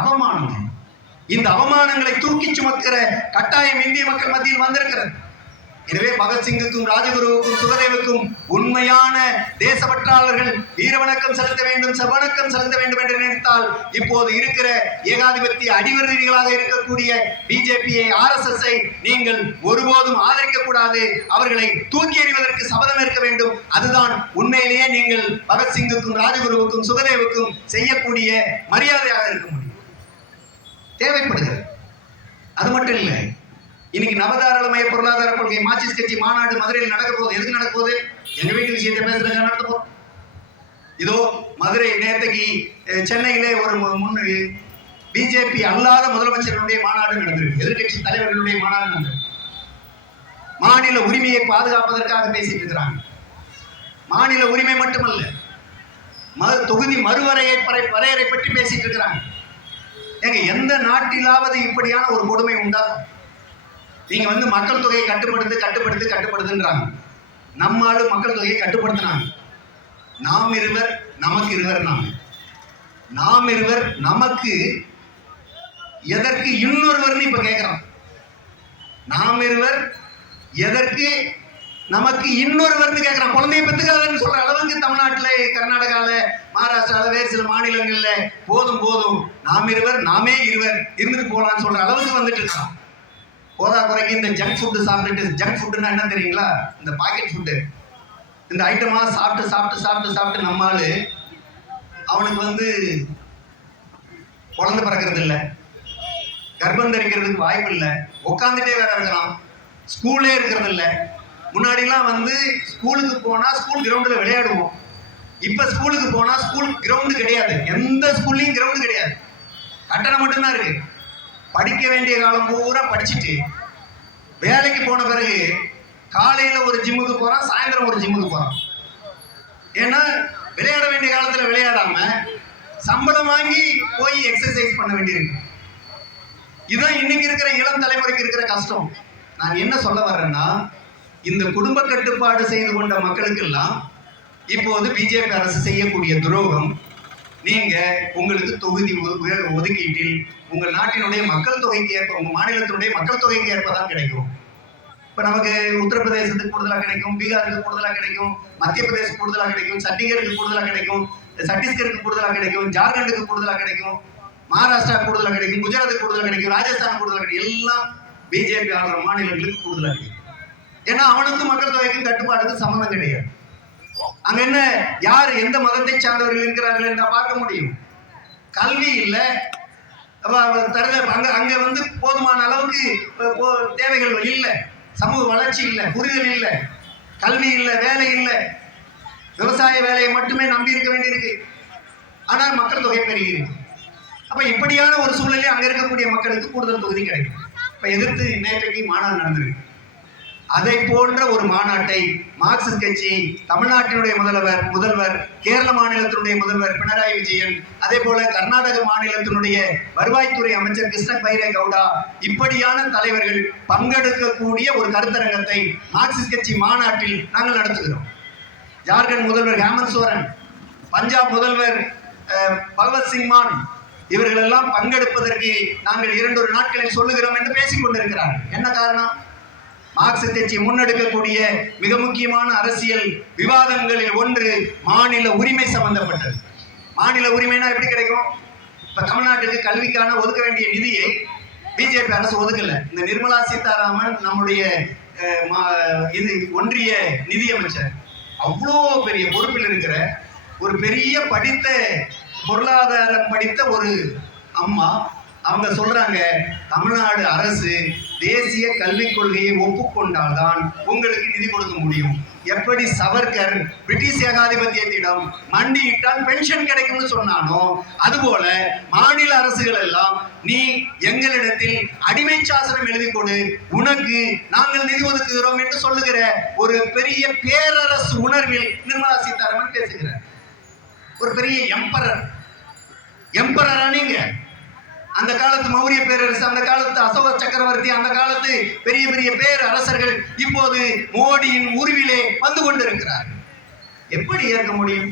அவமானம். இந்த அவமானங்களை தூக்கி சுமக்கிற கட்டாயம் இந்திய மக்கள் மத்தியில் வந்திருக்கிறது. எனவே பகத்சிங்குக்கும், ராஜகுருவுக்கும், சுகதேவுக்கும் உண்மையான தேசப்பற்றாளர்கள் வீரவணக்கம் செலுத்த வேண்டும், செவ்வணக்கம் செலுத்த வேண்டும் என்று நினைத்தால் இப்போது இருக்கிற ஏகாதிபத்திய அடிவருதிகளாக இருக்கக்கூடிய பிஜேபியை, RSSஐ நீங்கள் ஒருபோதும் ஆதரிக்க கூடாது. அவர்களை தூக்கி எறிவதற்கு சபதம் ஏற்க வேண்டும். அதுதான் உண்மையிலேயே நீங்கள் பகத்சிங்குக்கும், ராஜகுருவுக்கும், சுகதேவுக்கும் செய்யக்கூடிய மரியாதையாக இருக்க முடியும். தேவைப்படுகிறது. அது மட்டும் இல்லை, இன்னைக்கு நவதாராளமய பொருளாதார கொள்கை மார்க்சிஸ்ட் கட்சி மாநாடு மதுரையில் நடக்க போகுது. எதுக்கு நடக்க போகுது? எங்க வீட்டு விஷயத்தை பேசுறதுக்கு நடத்த போறோம். இதோ மதுரை நேற்றுக்கு சென்னையிலே ஒரு பிஜேபி அல்லாத முதலமைச்சர்களுடைய மாநாடு நடந்திருக்கு. எதிர்கட்சி தலைவர்களுடைய மாநாடு நடந்திருக்கு. மாநில உரிமையை பாதுகாப்பதற்காக பேசிட்டு இருக்கிறாங்க. மாநில உரிமை மட்டுமல்ல, தொகுதி வரையறை பற்றி பேசிட்டு இருக்கிறாங்க. எங்க எந்த நாட்டிலாவது இப்படியான ஒரு கொடுமை உண்டா? நீங்க மக்கள் தொகையை கட்டுப்படுத்துன்றாங்க. நம்மால மக்கள் தொகையை கட்டுப்படுத்தினாங்க. நாம் இருவர் நமக்கு இருவர். நாம் இருவர் நமக்கு எதற்கு இன்னொருவர்னு இப்ப கேட்கிறோம். நாம் இருவர் எதற்கு நமக்கு இன்னொருவர்னு கேட்கிறோம். குழந்தைய பெற்றுக்காதன்னு சொல்ற அளவுக்கு தமிழ்நாட்டுல, கர்நாடகால, மகாராஷ்டிரால, வேறு சில மாநிலங்கள்ல போதும் நாம் இருவர் நாமே இருவர் இருந்துட்டு போலான்னு சொல்ற அளவுக்கு வந்துட்டு இருக்கான். போதா குறைக்கு இந்த ஜங்க் ஃபுட்டு சாப்பிட்டுட்டு, ஜங்க் ஃபுட்டுன்னா என்ன தெரியுங்களா? இந்த பாக்கெட் ஃபுட்டு, இந்த ஐட்டமா சாப்பிட்டு நம்மால் அவனுக்கு குழந்தை பிறக்கிறது இல்லை, கர்ப்பம் தரிக்கிறதுக்கு வாய்ப்பு இல்லை, உட்காந்துட்டே வேற இருக்கிறான், ஸ்கூல்லே இருக்கிறது இல்லை. முன்னாடிலாம் ஸ்கூலுக்கு போனால் ஸ்கூல் கிரவுண்டில் விளையாடுவோம். இப்போ ஸ்கூலுக்கு போனால் ஸ்கூல் கிரவுண்டு கிடையாது. எந்த ஸ்கூல்லையும் கிரவுண்டு கிடையாது. கட்டணம் மட்டும்தான் இருக்கு. படிக்க வேண்டிய காலம் பூரா படிச்சுட்டு வேலைக்கு போன பிறகு காலையில ஒரு ஜிம்முக்கு போறான், சாயந்தரம் ஒரு ஜிம்முக்கு போறான். ஏன்னா விளையாட வேண்டிய காலத்துல விளையாடாம சம்பளம் வாங்கி போய் எக்ஸசைஸ் பண்ண வேண்டியிருக்கு. இதுதான் இன்னைக்கு இருக்கிற இளம் தலைமுறைக்கு இருக்கிற கஷ்டம். நான் என்ன சொல்ல வர்றேன்னா, இந்த குடும்ப கட்டுப்பாடு செய்து கொண்ட மக்களுக்கெல்லாம் இப்போது பிஜேபி அரசு செய்யக்கூடிய துரோகம், நீங்க உங்களுக்கு தொகுதி ஒதுக்கீட்டில் உங்கள் நாட்டினுடைய மக்கள் தொகைக்கு ஏற்ப, உங்க மாநிலத்தினுடைய மக்கள் தொகைக்கு ஏற்பதான் கிடைக்கும். இப்ப நமக்கு உத்தரப்பிரதேசத்துக்கு கூடுதலா கிடைக்கும், பீகாருக்கு கூடுதலா கிடைக்கும், மத்திய பிரதேசம் கூடுதலா கிடைக்கும், சண்டிகருக்கு கூடுதலா கிடைக்கும், சத்தீஸ்கருக்கு கூடுதலா கிடைக்கும், ஜார்க்கண்டுக்கு கூடுதலா கிடைக்கும், மகாராஷ்டிரா கூடுதலா கிடைக்கும், குஜராத்துக்கு கூடுதலா கிடைக்கும், ராஜஸ்தான் கூடுதலா கிடைக்கும். எல்லாம் பிஜேபி ஆளுற மாநிலங்களுக்கு கூடுதலா கிடைக்கும். ஏன்னா அவனுக்கும் மக்கள் தொகைக்கும் கட்டுப்பாடுக்கு சம்மந்தம் கிடையாது. அங்க என்ன, யார் எந்த மதத்தை சார்ந்தவர்கள் இருக்கிறார்கள் என்று பார்க்க முடியும். கல்வி இல்ல, அங்க வந்து போதுமான அளவுக்கு தேவைகள் இல்லை, சமூக வளர்ச்சி இல்லை, புரிதல் இல்லை, கல்வி இல்லை, வேலை இல்லை, விவசாய வேலையை மட்டுமே நம்பி இருக்க வேண்டியிருக்கு. ஆனால் மக்கள் தொகை பெருகிறது. அப்ப இப்படியான ஒரு சூழ்நிலை அங்க இருக்கக்கூடிய மக்களுக்கு கூடுதல் தொகுதி கிடைக்கும். இப்ப எதிர்த்து நேற்றைக்கு மாநாடு நடந்திருக்கு. அதை போன்ற ஒரு மாநாட்டை மார்க்சிஸ்ட் கட்சி, தமிழ்நாட்டினுடைய முதல்வர், கேரள மாநிலத்தினுடைய முதல்வர் பினராயி விஜயன், அதே போல கர்நாடக மாநிலத்தினுடைய வருவாய்த்துறை அமைச்சர் கிருஷ்ண பைரே கவுடா, இப்படியான தலைவர்கள் பங்கெடுக்கக்கூடிய ஒரு கருத்தரங்கத்தை மார்க்சிஸ்ட் கட்சி மாநாட்டில் நாங்கள் நடத்துகிறோம். ஜார்க்கண்ட் முதல்வர் ஹேமந்த் சோரன், பஞ்சாப் முதல்வர் பகவத் சிங் மான், இவர்கள் எல்லாம் பங்கெடுப்பதற்கு நாங்கள் 2 நாட்களில் சொல்லுகிறோம் என்று பேசிக் கொண்டிருக்கிறார். என்ன காரணம்? மார்க்சிஸ்ட் கட்சி முன்னெடுக்கக்கூடிய மிக முக்கியமான அரசியல் விவாதங்களில் ஒன்று மாநில உரிமை சம்பந்தப்பட்டது. மாநில உரிமைனா எப்படி கிடைக்கும்? இப்ப தமிழ்நாட்டுக்கு கல்விக்கான ஒதுக்க வேண்டிய நிதியை பிஜேபி அரசு ஒதுக்கல. இந்த நிர்மலா சீதாராமன் நம்முடைய ஒன்றிய நிதியமைச்சர், அவ்வளோ பெரிய பொறுப்பில் இருக்கிற ஒரு பெரிய படித்த, பொருளாதாரம் படித்த ஒரு அம்மா, அவங்க சொல்றாங்க, தமிழ்நாடு அரசு தேசிய கல்விக் கொள்கையை ஒப்புக்கொண்டால்தான் உங்களுக்கு நிதி கொடுக்க முடியும். எப்படி சவர்கர் பிரிட்டிஷ் ஏகாதிபத்தியத்திடம் மண்டியிட்டால் பென்ஷன் கிடைக்கும்னு சொன்னானோ, அதுபோல மாநில அரசுகள் எல்லாம் நீ எங்களிடத்தில் அடிமை சாசனம் எழுதி கொடு, உனக்கு நாங்கள் நிதி ஒதுக்குகிறோம் என்று சொல்லுகிற ஒரு பெரிய பேரரசு உணர்வில் நிர்மலா சீதாராமன் பேசுகிறார். ஒரு பெரிய எம்பரரா நீங்க? அந்த காலத்து மௌரிய பேரரசு, அந்த காலத்து அசோக சக்கரவர்த்தி, அந்த காலத்து பெரிய பெரிய பேரரசர்கள் இப்போது மோடியின் உருவிலே வந்து கொண்டிருக்கிறார். எப்படி ஏற்க முடியும்?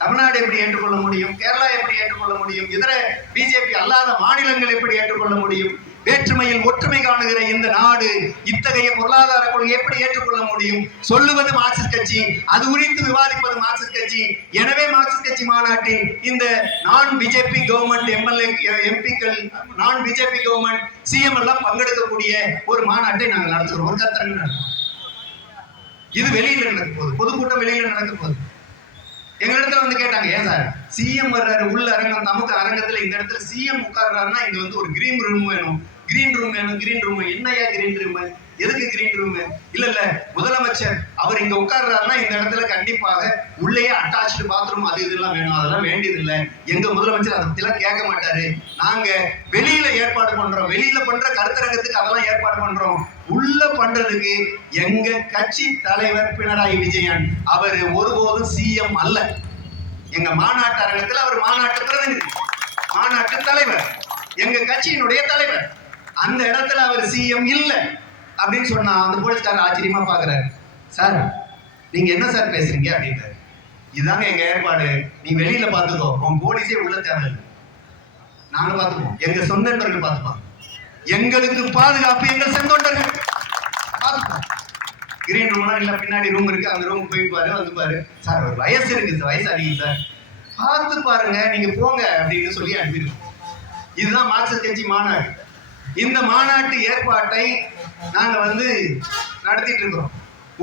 தமிழ்நாடு எப்படி ஏற்றுக்கொள்ள முடியும்? கேரளா எப்படி ஏற்றுக்கொள்ள முடியும்? இதர பிஜேபி அல்லாத மாநிலங்கள் எப்படி ஏற்றுக்கொள்ள முடியும்? வேற்றுமையில் ஒற்றுமை காணுகிற இந்த நாடு இத்தகைய பொருளாதார கொள்கை எப்படி ஏற்றுக்கொள்ள முடியும்? சொல்லுவது மார்க்சிஸ்ட் கட்சி, அது குறித்து விவாதிப்பது மார்க்சிஸ்ட் கட்சி. எனவே மார்க்சிஸ்ட் கட்சி மாநாட்டில் இந்த நான் பிஜேபி கவர்மெண்ட் எம்பிக்கள், நான் பிஜேபி கவர்மெண்ட் சிஎம் எல்லாம் பங்கெடுக்கக்கூடிய ஒரு மாநாட்டை நாங்கள் நடத்துகிறோம். ஒரு கருத்தரங்கு நடத்துகிறோம். இது வெளியில நடக்க போகுது, பொதுக்கூட்டம் வெளியில நடக்க போகுது. எங்களிடத்துல வந்து கேட்டாங்க, ஏன் சார் சிஎம் வர்றாரு உள்ள அரங்கம், நமக்கு அரங்கத்துல இந்த இடத்துல சிஎம் உட்கார்றாருன்னா இங்க வந்து ஒரு கிரீன் ரூம் வேணும், கிரீன் ரூம். என்னையா கிரீன் ரூம்? எதுக்கு கிரீன் ரூம்? இல்ல முதலமைச்சர் அவர் இங்க உட்கார்றாருன்னா இந்த இடத்துல கண்டிப்பாக உள்ளேயே அட்டாச்சு பாத்ரூம் அது இதெல்லாம் வேணும். அதெல்லாம் வேண்டியது இல்லை. எங்க முதலமைச்சர் அதை பத்திலாம் கேட்க மாட்டாரு. நாங்க வெளியில ஏற்பாடு பண்றோம், வெளியில பண்ற கருத்தரங்கத்துக்கு அதெல்லாம் ஏற்பாடு பண்றோம். உள்ள பண்றதுக்கு எங்க கட்சி தலைவர் பினராயி விஜயன், அவர் ஒருபோதும் சிஎம் அல்ல. எங்க மாநாட்டு அரங்கத்தில் அவர் மாநாட்டு பிரதிநிதி, மாநாட்டு தலைவர், எங்க கட்சியினுடைய தலைவர். அந்த இடத்துல அவர் சிஎம் இல்ல அப்படின்னு சொன்னா அந்த போலீஸ்காரர் ஆச்சரியமா பாக்குறாரு. சார் நீங்க என்ன சார் பேசுறீங்க அப்படின்றாரு. இதுதாங்க எங்க ஏற்பாடு, நீ வெளியில பாத்துக்கோ, உன் போலீஸே உள்ள தேவையில்லை, நாங்க பாத்துப்போம், எங்க சொந்தர்கள் பாத்துப்பாங்க, எங்களுக்கு பாதுகாப்பு எங்கள் செந்தொண்டர்கள் பாத்துப்போம். கிரீன் ரூம்லாம் இல்ல, பின்னாடி ரூம் இருக்கு, அந்த ரூம் போய் பாரு, வந்து பாரு. சார் ஒரு வயசு இருக்கு சார், வயசு அதிகம் சார், பார்த்து பாருங்க, நீங்க போங்க அப்படின்னு சொல்லி அனுப்பிடுவோம். இதுதான் மார்க்சிஸ்ட் கட்சி மாநாடு. இந்த மாநாட்டு ஏற்பாட்டை நாங்க வந்து நடத்திட்டு இருக்கிறோம்.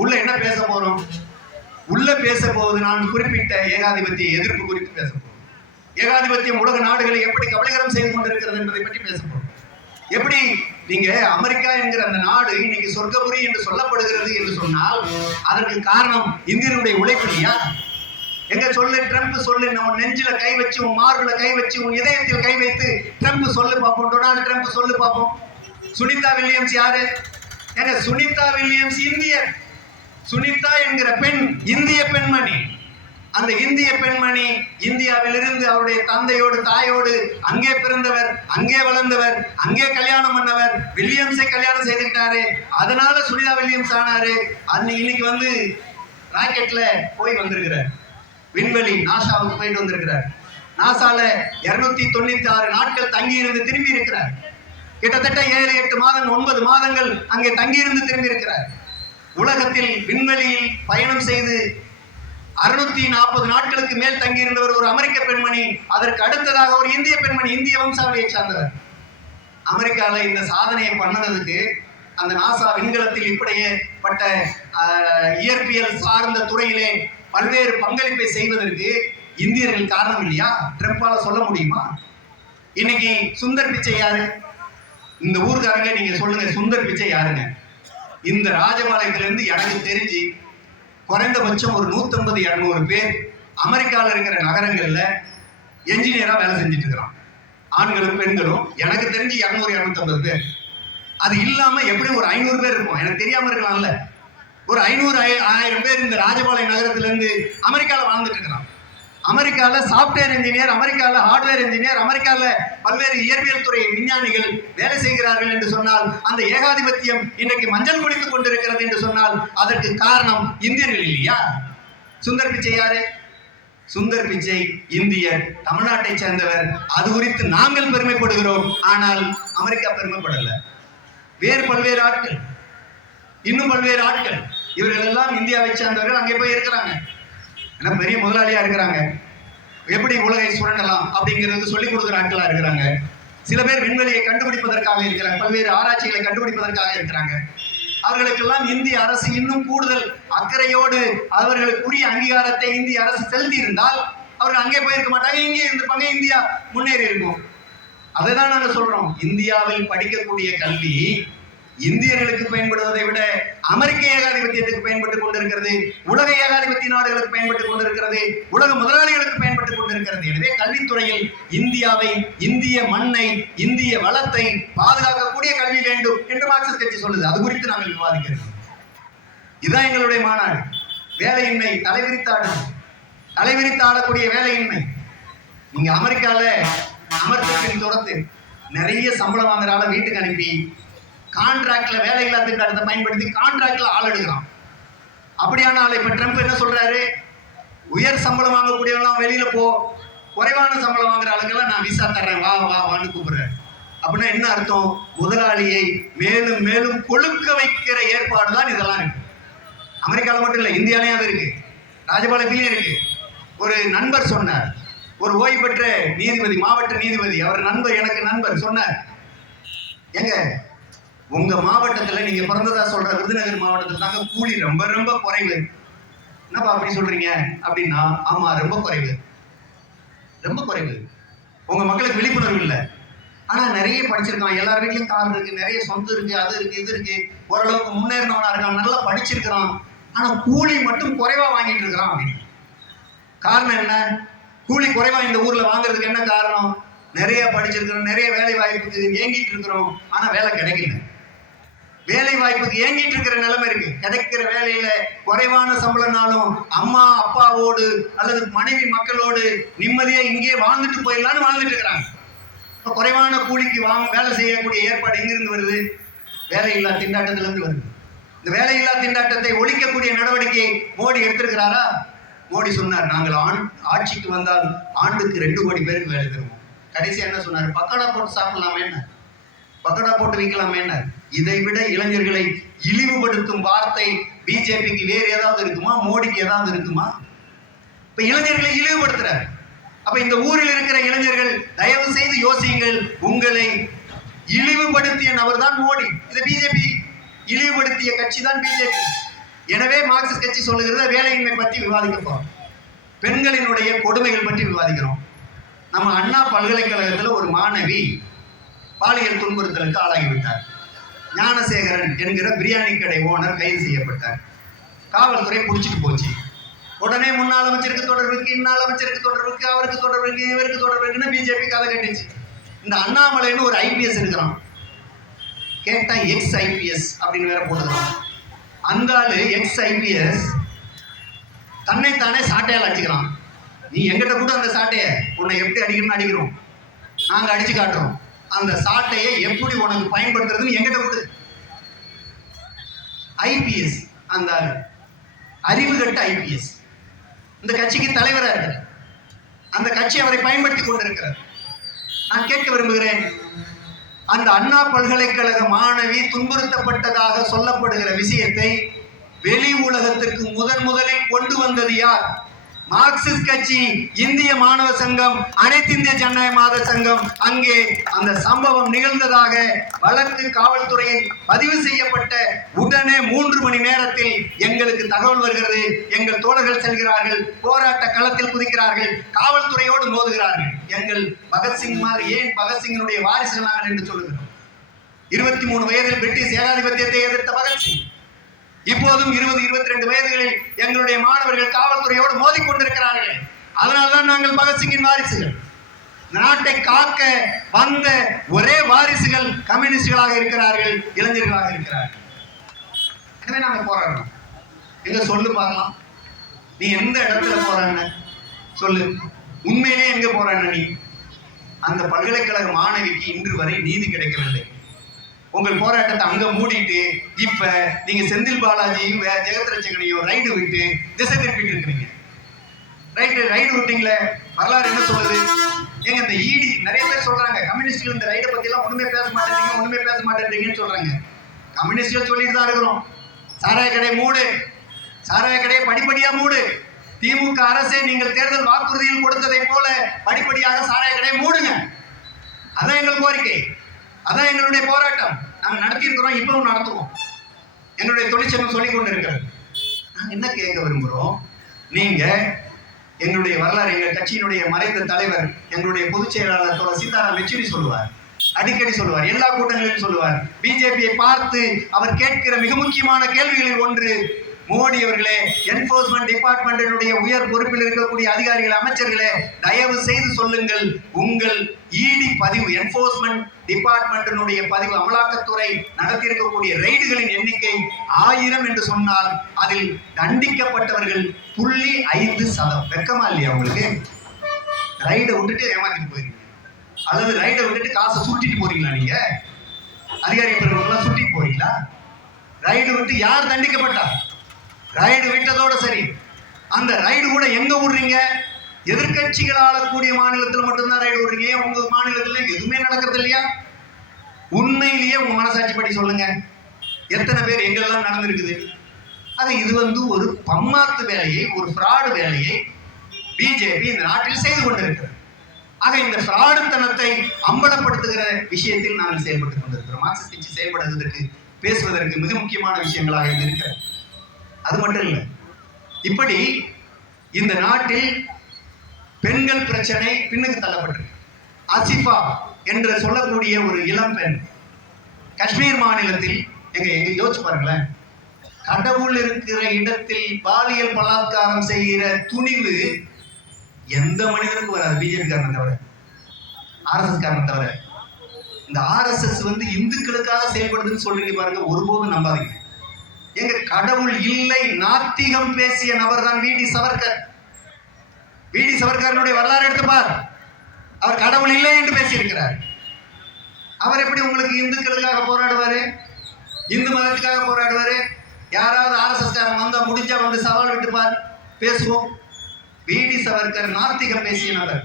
உள்ள என்ன பேச போறோம்? உள்ள பேச போவது நான் குறிப்பிட்ட ஏகாதிபத்திய எதிர்ப்பு குறித்து பேச போறோம். ஏகாதிபத்தியம் உலக நாடுகளை எப்படி கபலீகரம் செய்து கொண்டிருக்கிறது என்பதை பற்றி பேச போறோம். எப்படி நீங்க அமெரிக்கா என்கிற அந்த நாடு இன்னைக்கு சொர்க்கபுரி என்று சொல்லப்படுகிறது என்று சொன்னால் அதற்கு காரணம் இந்தியனுடைய உழைப்பு இல்லையா? எங்க சொல்லு, ட்ரம்ப் சொல்லு, உன் நெஞ்சில கை வச்சு, உன் மார்புல கை வச்சு, உன் இதயத்தில் கை வைத்து ட்ரம்ப் சொல்லு பார்ப்போம், டொனால்டு ட்ரம்ப் சொல்லு பார்ப்போம். சுனிதா வில்லியம்ஸ் யாரு? எங்க சுனிதா வில்லியம்ஸ் இந்தியர். சுனிதா என்கிற பெண் இந்திய பெண்மணி. அந்த இந்திய பெண்மணி இந்தியாவிலிருந்து அவருடைய தந்தையோடு தாயோடு அங்கே பிறந்தவர், அங்கே வளர்ந்தவர், அங்கே கல்யாணம் பண்ணவர். வில்லியம்ஸை கல்யாணம் செய்துக்கிட்டாரு. அதனால சுனிதா வில்லியம்ஸ் ஆனாரு. இன்னைக்கு வந்து ராக்கெட்ல போய் வந்திருக்கிறார். விண்வெளி நாசாவுக்கு போயிட்டு வந்திருக்கிறார். நாசால 296 நாட்கள் தங்கி இருந்து திரும்பி இருக்கிறார். கிட்டத்தட்ட 7-8 மாதங்கள் 9 மாதங்கள் அங்கே தங்கியிருந்து திரும்பி இருக்கிறார். உலகத்தில் விண்வெளியில் பயணம் செய்து 640 நாட்களுக்கு மேல் தங்கியிருந்தவர் ஒரு அமெரிக்க பெண்மணி. அதற்கு அடுத்ததாக ஒரு இந்திய பெண்மணி, இந்திய வம்சாவளியை சார்ந்தவர். அமெரிக்காவில் இந்த சாதனையை பண்ணதுக்கு அந்த நாசா விண்கலத்தில் இப்படியேப்பட்ட இயற்பியல் சார்ந்த துறையிலே பல்வேறு பங்களிப்பை செய்வதற்கு இந்தியர்கள் காரணம் இல்லையா? ட்ரம்பால சொல்ல முடியுமா? இன்னைக்கு சுந்தர் பிச்சை யாரு? இந்த ஊர்காரங்க நீங்க சொல்லுங்க, சுந்தர் பிச்சை யாருங்க? இந்த ராஜபாளையத்திலிருந்து எனக்கு தெரிஞ்சு குறைந்தபட்சம் ஒரு 150-200 பேர் அமெரிக்காவில் இருக்கிற நகரங்கள்ல என்ஜினியரா வேலை செஞ்சுட்டு இருக்கிறான். ஆண்களும் பெண்களும். எனக்கு தெரிஞ்சு 200-250 பேர். அது இல்லாம எப்படி ஒரு 500 பேர் இருக்கும், எனக்கு தெரியாம இருக்கலாம்ல. ஒரு 500-1000 பேர் இந்த ராஜபாளையம் நகரத்திலிருந்து அமெரிக்காவில் வாழ்ந்துட்டு இருக்கிறான். அமெரிக்காவில் சாப்ட்வேர் இன்ஜினியர், அமெரிக்காவில் ஹார்ட்வேர் இன்ஜினியர், அமெரிக்காவில் பல்வேறு இயற்பியல் துறை விஞ்ஞானிகள் வேலை செய்கிறார்கள் என்று சொன்னால், அந்த ஏகாதிபத்தியம் இன்றைக்கு மஞ்சள் குடித்துக் கொண்டிருக்கிறது என்று சொன்னால் அதற்கு காரணம் இந்தியர்கள் இல்லையா? சுந்தர் பிச்சை யாரு? சுந்தர் பிச்சை இந்தியர், தமிழ்நாட்டை சேர்ந்தவர். அது குறித்து நாங்கள் பெருமைப்படுகிறோம். ஆனால் அமெரிக்கா பெருமைப்படல. வேறு பல்வேறு ஆட்கள், இன்னும் பல்வேறு ஆட்கள், இவர்கள் எல்லாம் இந்தியாவை சேர்ந்தவர்கள் அங்கே போய் இருக்கிறாங்க. பெரிய முதலாளியா இருக்கிறாங்க. எப்படி உலகை சுரண்டலாம் அப்படிங்கிறது சொல்லிக் கொடுக்குற ஆட்களா இருக்கிறாங்க. சில பேர் விண்வெளியை கண்டுபிடிப்பதற்காக இருக்கிறாங்க, பல்வேறு ஆராய்ச்சிகளை கண்டுபிடிப்பதற்காக இருக்கிறாங்க. அவர்களுக்கெல்லாம் இந்திய அரசு இன்னும் கூடுதல் அக்கறையோடு அவர்களுக்குரிய அங்கீகாரத்தை இந்திய அரசு செலுத்தி இருந்தால் அவர்கள் அங்கே போயிருக்க மாட்டாங்க, இங்கே இருந்திருப்பாங்க, இந்தியா முன்னேறி இருக்கும். அதை தான் நாங்கள் சொல்றோம். இந்தியாவில் படிக்கக்கூடிய கல்வி இந்தியர்களுக்கு பயன்படுவதை விட அமெரிக்க ஏகாதிபத்தியத்துக்கு பயன்பட்டுக் கொண்டிருக்கிறது, உலக ஏகாதிபத்திய நாடுகளுக்கு பயன்பட்டுக் கொண்டிருக்கிறது, உலக முதலாளிகளுக்கு பயன்பட்டுக் கொண்டிருக்கிறது. எனவே கல்வித்துறையில் இந்தியாவை, இந்திய மண்ணை, இந்திய வளத்தை பாதுகாக்கக்கூடிய கல்வி வேண்டும் என்று மார்க்சிஸ்ட் கட்சி சொல்லுது. அது குறித்து நாங்கள் விவாதிக்கிறோம். இதுதான் எங்களுடைய மாநாடு. வேலையின்மை தலைவிரித்து ஆடக்கூடிய வேலையின்மை. நீங்க அமெரிக்கால அமர்த்தத்தின் தொடர்ந்து நிறைய சம்பளம் வாங்குறால வீட்டுக்கு அனுப்பி கான்ட்ராக்ட்ல வேலையில்லா திட்டத்தை பயன்படுத்தி கான்ட்ராக்ட்ல ஆள் எடுக்கிறான். அப்படியான ஆள் இப்ப ட்ரம்ப் என்ன சொல்றாரு? உயர் சம்பளம் வாங்கக்கூடியவெல்லாம் வெளியில போ, குறைவான சம்பளம் வாங்குற ஆளுக்கெல்லாம் நான் விசா தர்றேன், வா வா வான்னு கூப்பிடுறேன். அப்படின்னா என்ன அர்த்தம்? முதலாளியை மேலும் மேலும் கொழுக்க வைக்கிற ஏற்பாடு தான் இதெல்லாம் இருக்கு. அமெரிக்காவில் மட்டும் இல்லை, இந்தியாலையும் அது இருக்கு, ராஜபாளையத்திலையும் இருக்கு. ஒரு நண்பர் சொன்னார், ஒரு ஓய்வு பெற்ற நீதிபதி, மாவட்ட நீதிபதி, அவர் நண்பர், எனக்கு நண்பர் சொன்னார், எங்க உங்க மாவட்டத்துல நீங்க பிறந்ததா சொல்ற விருதுநகர் மாவட்டத்துல தாங்க கூலி ரொம்ப ரொம்ப குறைவு. என்னப்பா அப்படி சொல்றீங்க அப்படின்னா, ஆமா ரொம்ப குறைவு, ரொம்ப குறைவு. உங்க மக்களுக்கு விழிப்புணர்வு இல்லை. ஆனா நிறைய படிச்சிருக்கான், எல்லார் வீட்லயும் கார் இருக்கு, நிறைய சொந்தம் இருக்கு, அது இருக்கு, இது இருக்கு, ஓரளவுக்கு முன்னேறினவனா இருக்கான், நல்லா படிச்சிருக்கிறான், ஆனா கூலி மட்டும் குறைவா வாங்கிட்டு இருக்கிறான் அப்படின்னு. காரணம் என்ன? கூலி குறைவா இந்த ஊர்ல வாங்குறதுக்கு என்ன காரணம்? நிறைய படிச்சிருக்கிறோம், நிறைய வேலை வாய்ப்புக்கு ஏங்கிட்டு இருக்கிறோம், ஆனா வேலை கிடைக்கல. வேலை வாய்ப்புக்கு ஏங்கிட்டு இருக்கிற நிலைமை இருக்கு. கிடைக்கிற வேலையில குறைவான சம்பளம்னாலும் அம்மா அப்பாவோடு அல்லது மனைவி மக்களோடு நிம்மதியா இங்கே வாழ்ந்துட்டு போயிடலான்னு வாழ்ந்துட்டு இருக்கிறாங்க. இப்ப குறைவான கூலிக்கு வேலை செய்யக்கூடிய ஏற்பாடு எங்கிருந்து வருது? வேலையில்லா திண்டாட்டத்துல இருந்து வருது. இந்த வேலையில்லா திண்டாட்டத்தை ஒழிக்கக்கூடிய நடவடிக்கை மோடி எடுத்திருக்கிறாரா? மோடி சொன்னார், நாங்கள் ஆட்சிக்கு வந்தால் ஆண்டுக்கு 2 கோடி பேருக்கு வேலை தருவோம். கடைசி என்ன சொன்னார்? பக்கோடா போட்டு சாப்பிடலாமே, பக்கோடா போட்டு வைக்கலாமே. இதை விட இளைஞர்களை இழிவுபடுத்தும் வார்த்தை பிஜேபிக்கு வேறு ஏதாவது இருக்குமா? மோடிக்கு ஏதாவது இருக்குமா? இப்ப இளைஞர்களை இழிவுபடுத்துறார். அப்ப இந்த ஊரில் இருக்கிற இளைஞர்கள் தயவு செய்து யோசியுங்கள். உங்களை இழிவுபடுத்திய நபர் தான் மோடி. இதை பிஜேபி இழிவுபடுத்திய கட்சி தான் பிஜேபி. எனவே மார்க்சிஸ்ட் கட்சி சொல்லுகிறத வேலையின்மை பற்றி விவாதிக்க போறோம், பெண்களினுடைய கொடுமைகள் பற்றி விவாதிக்கிறோம். நம்ம அண்ணா பல்கலைக்கழகத்தில் ஒரு மாணவி பாலியல் துன்புறுத்தலுக்கு ஆளாகிவிட்டார். ஞானசேகரன் என்கிற பிரியாணி கடை ஓனர் கைது செய்யப்பட்டார். காவல்துறை பிடிச்சிட்டு போச்சு. உடனே முன்னாள் அமைச்சருக்கு தொடர்பு இருக்கு, இன்னாள் அமைச்சருக்கு தொடர்பு இருக்கு, அவருக்கு தொடர்பு இருக்கு, இவருக்கு தொடர்பு இருக்குன்னு பிஜேபி கதை கட்டுச்சு. இந்த அண்ணாமலைன்னு ஒரு ஐபிஎஸ் இருக்கிறான், கேட்டா எக்ஸ் ஐபிஎஸ் அப்படின்னு வேற போட்டுக்கிறான். அந்த ஆளு எக்ஸ் ஐபிஎஸ் தன்னைத்தானே சாட்டையால் அடிச்சுக்கிறான். நீ எங்கிட்ட கூட அந்த சாட்டையை உன்னை எப்படி அடிக்கணும்னு அடிக்கிறோம், நாங்க அடிச்சு காட்டுறோம். அந்த சாட்டையை எப்படி உனக்கு பயன்படுத்துறதுன்னு எங்கிட்ட கூட. ஐபிஎஸ் அந்த ஆளு அறிவு கட்ட ஐபிஎஸ் இந்த கட்சிக்கு தலைவராக இருக்கிறார். அந்த கட்சி அவரை பயன்படுத்தி கொண்டிருக்கிறார். நான் கேட்க விரும்புகிறேன், அந்த அண்ணா பல்கலைக்கழக மாணவி துன்புறுத்தப்பட்டதாக சொல்லப்படுகிற விஷயத்தை வெளி உலகத்திற்கு முதலில் கொண்டு வந்தது யார்? மார்க்சிஸ்ட் கட்சி, இந்திய மாணவ சங்கம், அனைத்து இந்திய ஜனநாயக சங்கம். அங்கே அந்த சம்பவம் நிகழ்ந்ததாக வழக்கு காவல்துறையில் பதிவு செய்யப்பட்ட உடனே 3 மணி நேரத்தில் எங்களுக்கு தகவல் வருகிறது. எங்கள் தோழர்கள் செல்கிறார்கள், போராட்ட களத்தில் குதிக்கிறார்கள், காவல்துறையோடு மோதுகிறார்கள். எங்கள் பகத்சிங் மாதிரி ஏன் பகத்சிங்கினுடைய வாரிசுகள் என்று சொல்லுகிறோம். 23 வயதில் பிரிட்டிஷ் ஏகாதிபத்தியத்தை எதிர்த்த பகத்சிங் இப்போதும் 20-22 வயதுகளில் எங்களுடைய மாணவர்கள் காவல்துறையோடு மோதிக்கொண்டிருக்கிறார்கள். அதனால்தான் நாங்கள் பகத்சிங்கின் வாரிசுகள். நாட்டை காக்க வந்த ஒரே வாரிசுகள் கம்யூனிஸ்டுகளாக இருக்கிறார்கள், இளைஞர்களாக இருக்கிறார்கள். எனவே நாங்கள் போராடணும். எங்க சொல்லு பார்க்கலாம், நீ எந்த இடத்துல போறான்னு சொல்லு. உண்மையிலே எங்க போறான்னு நீ? அந்த பல்கலைக்கழக மாணவிக்கு இன்று வரை நீதி கிடைக்கவில்லை. உங்கள் போராட்டத்தை அங்க மூடிட்டு இப்ப நீங்க செந்தில் பாலாஜியும் ஜெகத்ரட்சகனையும் ரைடு விட்டு திசை திருப்பிட்டு இருக்கிறீங்க. ரைடு விட்டீங்களே, வரலாறு என்ன சொல்லுது? ஏங்க இந்த ஈடி நிறைய பேர் சொல்றாங்க, கம்யூனிஸ்ட்கள் இந்த ரைடை பத்தி எல்லாம் ஒண்ணுமே பேச மாட்டேன்றீங்கன்னு சொல்றாங்க. கம்யூனிஸ்ட்கள் சொல்லிட்டு தான் இருக்கிறோம், சாராய கடை மூடு, சாராய கடையை படிப்படியா மூடு. திமுக அரசே நீங்கள் தேர்தல் வாக்குறுதியில் கொடுத்ததை போல படிப்படியாக சாராய கடையை மூடுங்க. அதான் எங்கள் கோரிக்கை, அதான் எங்களுடைய போராட்டம். நாங்கள் நடத்தி இருக்கிறோம், இப்பவும் நடத்துவோம். எங்களுடைய தொழிற்சங்கம் சொல்லிக் கொண்டு இருக்கிறது. நாங்கள் என்ன கேட்க விரும்புகிறோம், நீங்க எங்களுடைய வரலாறு, எங்கள் கட்சியினுடைய மறைந்த தலைவர், எங்களுடைய பொதுச் செயலாளர் சீதாராம் யெச்சூரி சொல்லுவார், அடிக்கடி சொல்லுவார், எல்லா கூட்டங்களிலும் சொல்லுவார். பிஜேபியை பார்த்து அவர் கேட்கிற மிக முக்கியமான கேள்விகளில் ஒன்று, மோடி அவர்களே, என்போர்ஸ்மெண்ட் டிபார்ட்மெண்டினுடைய உயர் பொறுப்பில் இருக்கக்கூடிய அதிகாரிகள், அமைச்சர்களே, தயவு செய்து சொல்லுங்கள், உங்கள் இடி பதிவு, என்போர்ஸ்மெண்ட் டிபார்ட்மெண்டினுடைய பதிவு, அமலாக்கத்துறை நடத்தி இருக்கக்கூடிய ரைடுகளின் எண்ணிக்கை 1000 என்று சொன்னால் அதில் தண்டிக்கப்பட்டவர்கள் 0.5%. வெக்கமா இல்லையா உங்களுக்கு? ரைடை விட்டுட்டு ஏமாத்திட்டு போயிருக்கீங்க, அல்லது ரைடை விட்டுட்டு காசை சுட்டிட்டு போறீங்களா? நீங்க அதிகாரி பெருமக்கள்லாம் சுட்டிட்டு போறீங்களா? ரைடு விட்டு யார் தண்டிக்கப்பட்டா? ரைடு விட்டதோட சரி, அந்த ரைடு கூட எங்க விடுறீங்க? எதிர்கட்சிகள் ஆளக்கூடிய மாநிலத்தில் மட்டும்தான் ரைடு விடுறீங்க. உங்க மாநிலத்துல எதுவுமே நடக்கிறது இல்லையா? உண்மையிலேயே உங்க மனசாட்சி படி சொல்லுங்க, எத்தனை பேர் எங்கெல்லாம் நடந்திருக்குது? ஆக இது ஒரு பம்மாத்து வேலையை, ஒரு ஃப்ராடு வேலையை பிஜேபி இந்த நாட்டில் செய்து கொண்டிருக்கிறது. ஆக இந்த ஃப்ராடுத்தனத்தை அம்பலப்படுத்துகிற விஷயத்தில் நாங்கள் செயல்பட்டுக் கொண்டிருக்கிறோம். மார்க்சிஸ்ட் கட்சி செயல்படுவதற்கு, பேசுவதற்கு மிக முக்கியமான விஷயங்களாக இது இருக்கிறது. அது மட்டும் இல்லை, இப்படி இந்த நாட்டில் பெண்கள் பிரச்சனை பின்னுக்கு தள்ளப்பட்டிருக்கு. ஆசிஃபா என்று சொல்லக்கூடிய ஒரு இளம் பெண் காஷ்மீர் மாநிலத்தில், எங்க யோசிச்சு பாருங்களேன், கடவுள் இருக்கிற இடத்தில் பாலியல் பலாத்காரம் செய்கிற துணிவு எந்த மனிதனுக்கும் வராது. பிஜேபி காரணம் தவிர, ஆர்எஸ்எஸ் காரணம் தவிர. இந்த ஆர்எஸ்எஸ் இந்துக்களுக்காக செயல்படுதுன்னு சொல்றீங்க பாருங்க, ஒருபோதும் நம்பாதீங்க. எங்க கடவுள் இல்லை, நாத்திகம் பேசிய நபர் தான் வி.டி. சவர்கர். வி.டி. சவர்கருடைய வரலாறு எடுத்து பார், அவர் கடவுள் இல்லை என்று பேசியிருக்கிறார். அவர் எப்படி உங்களுக்கு இந்துக்களுக்காக போராடுவாரு, இந்து மதத்துக்காக போராடுவாரு? யாராவது ஆர்எஸ்எஸ் காரன் வந்தா முடிஞ்சா சவால் விட்டுப்பார், பேசுவோம். வி.டி. சவர்கர் நாத்திகம் பேசிய நபர்.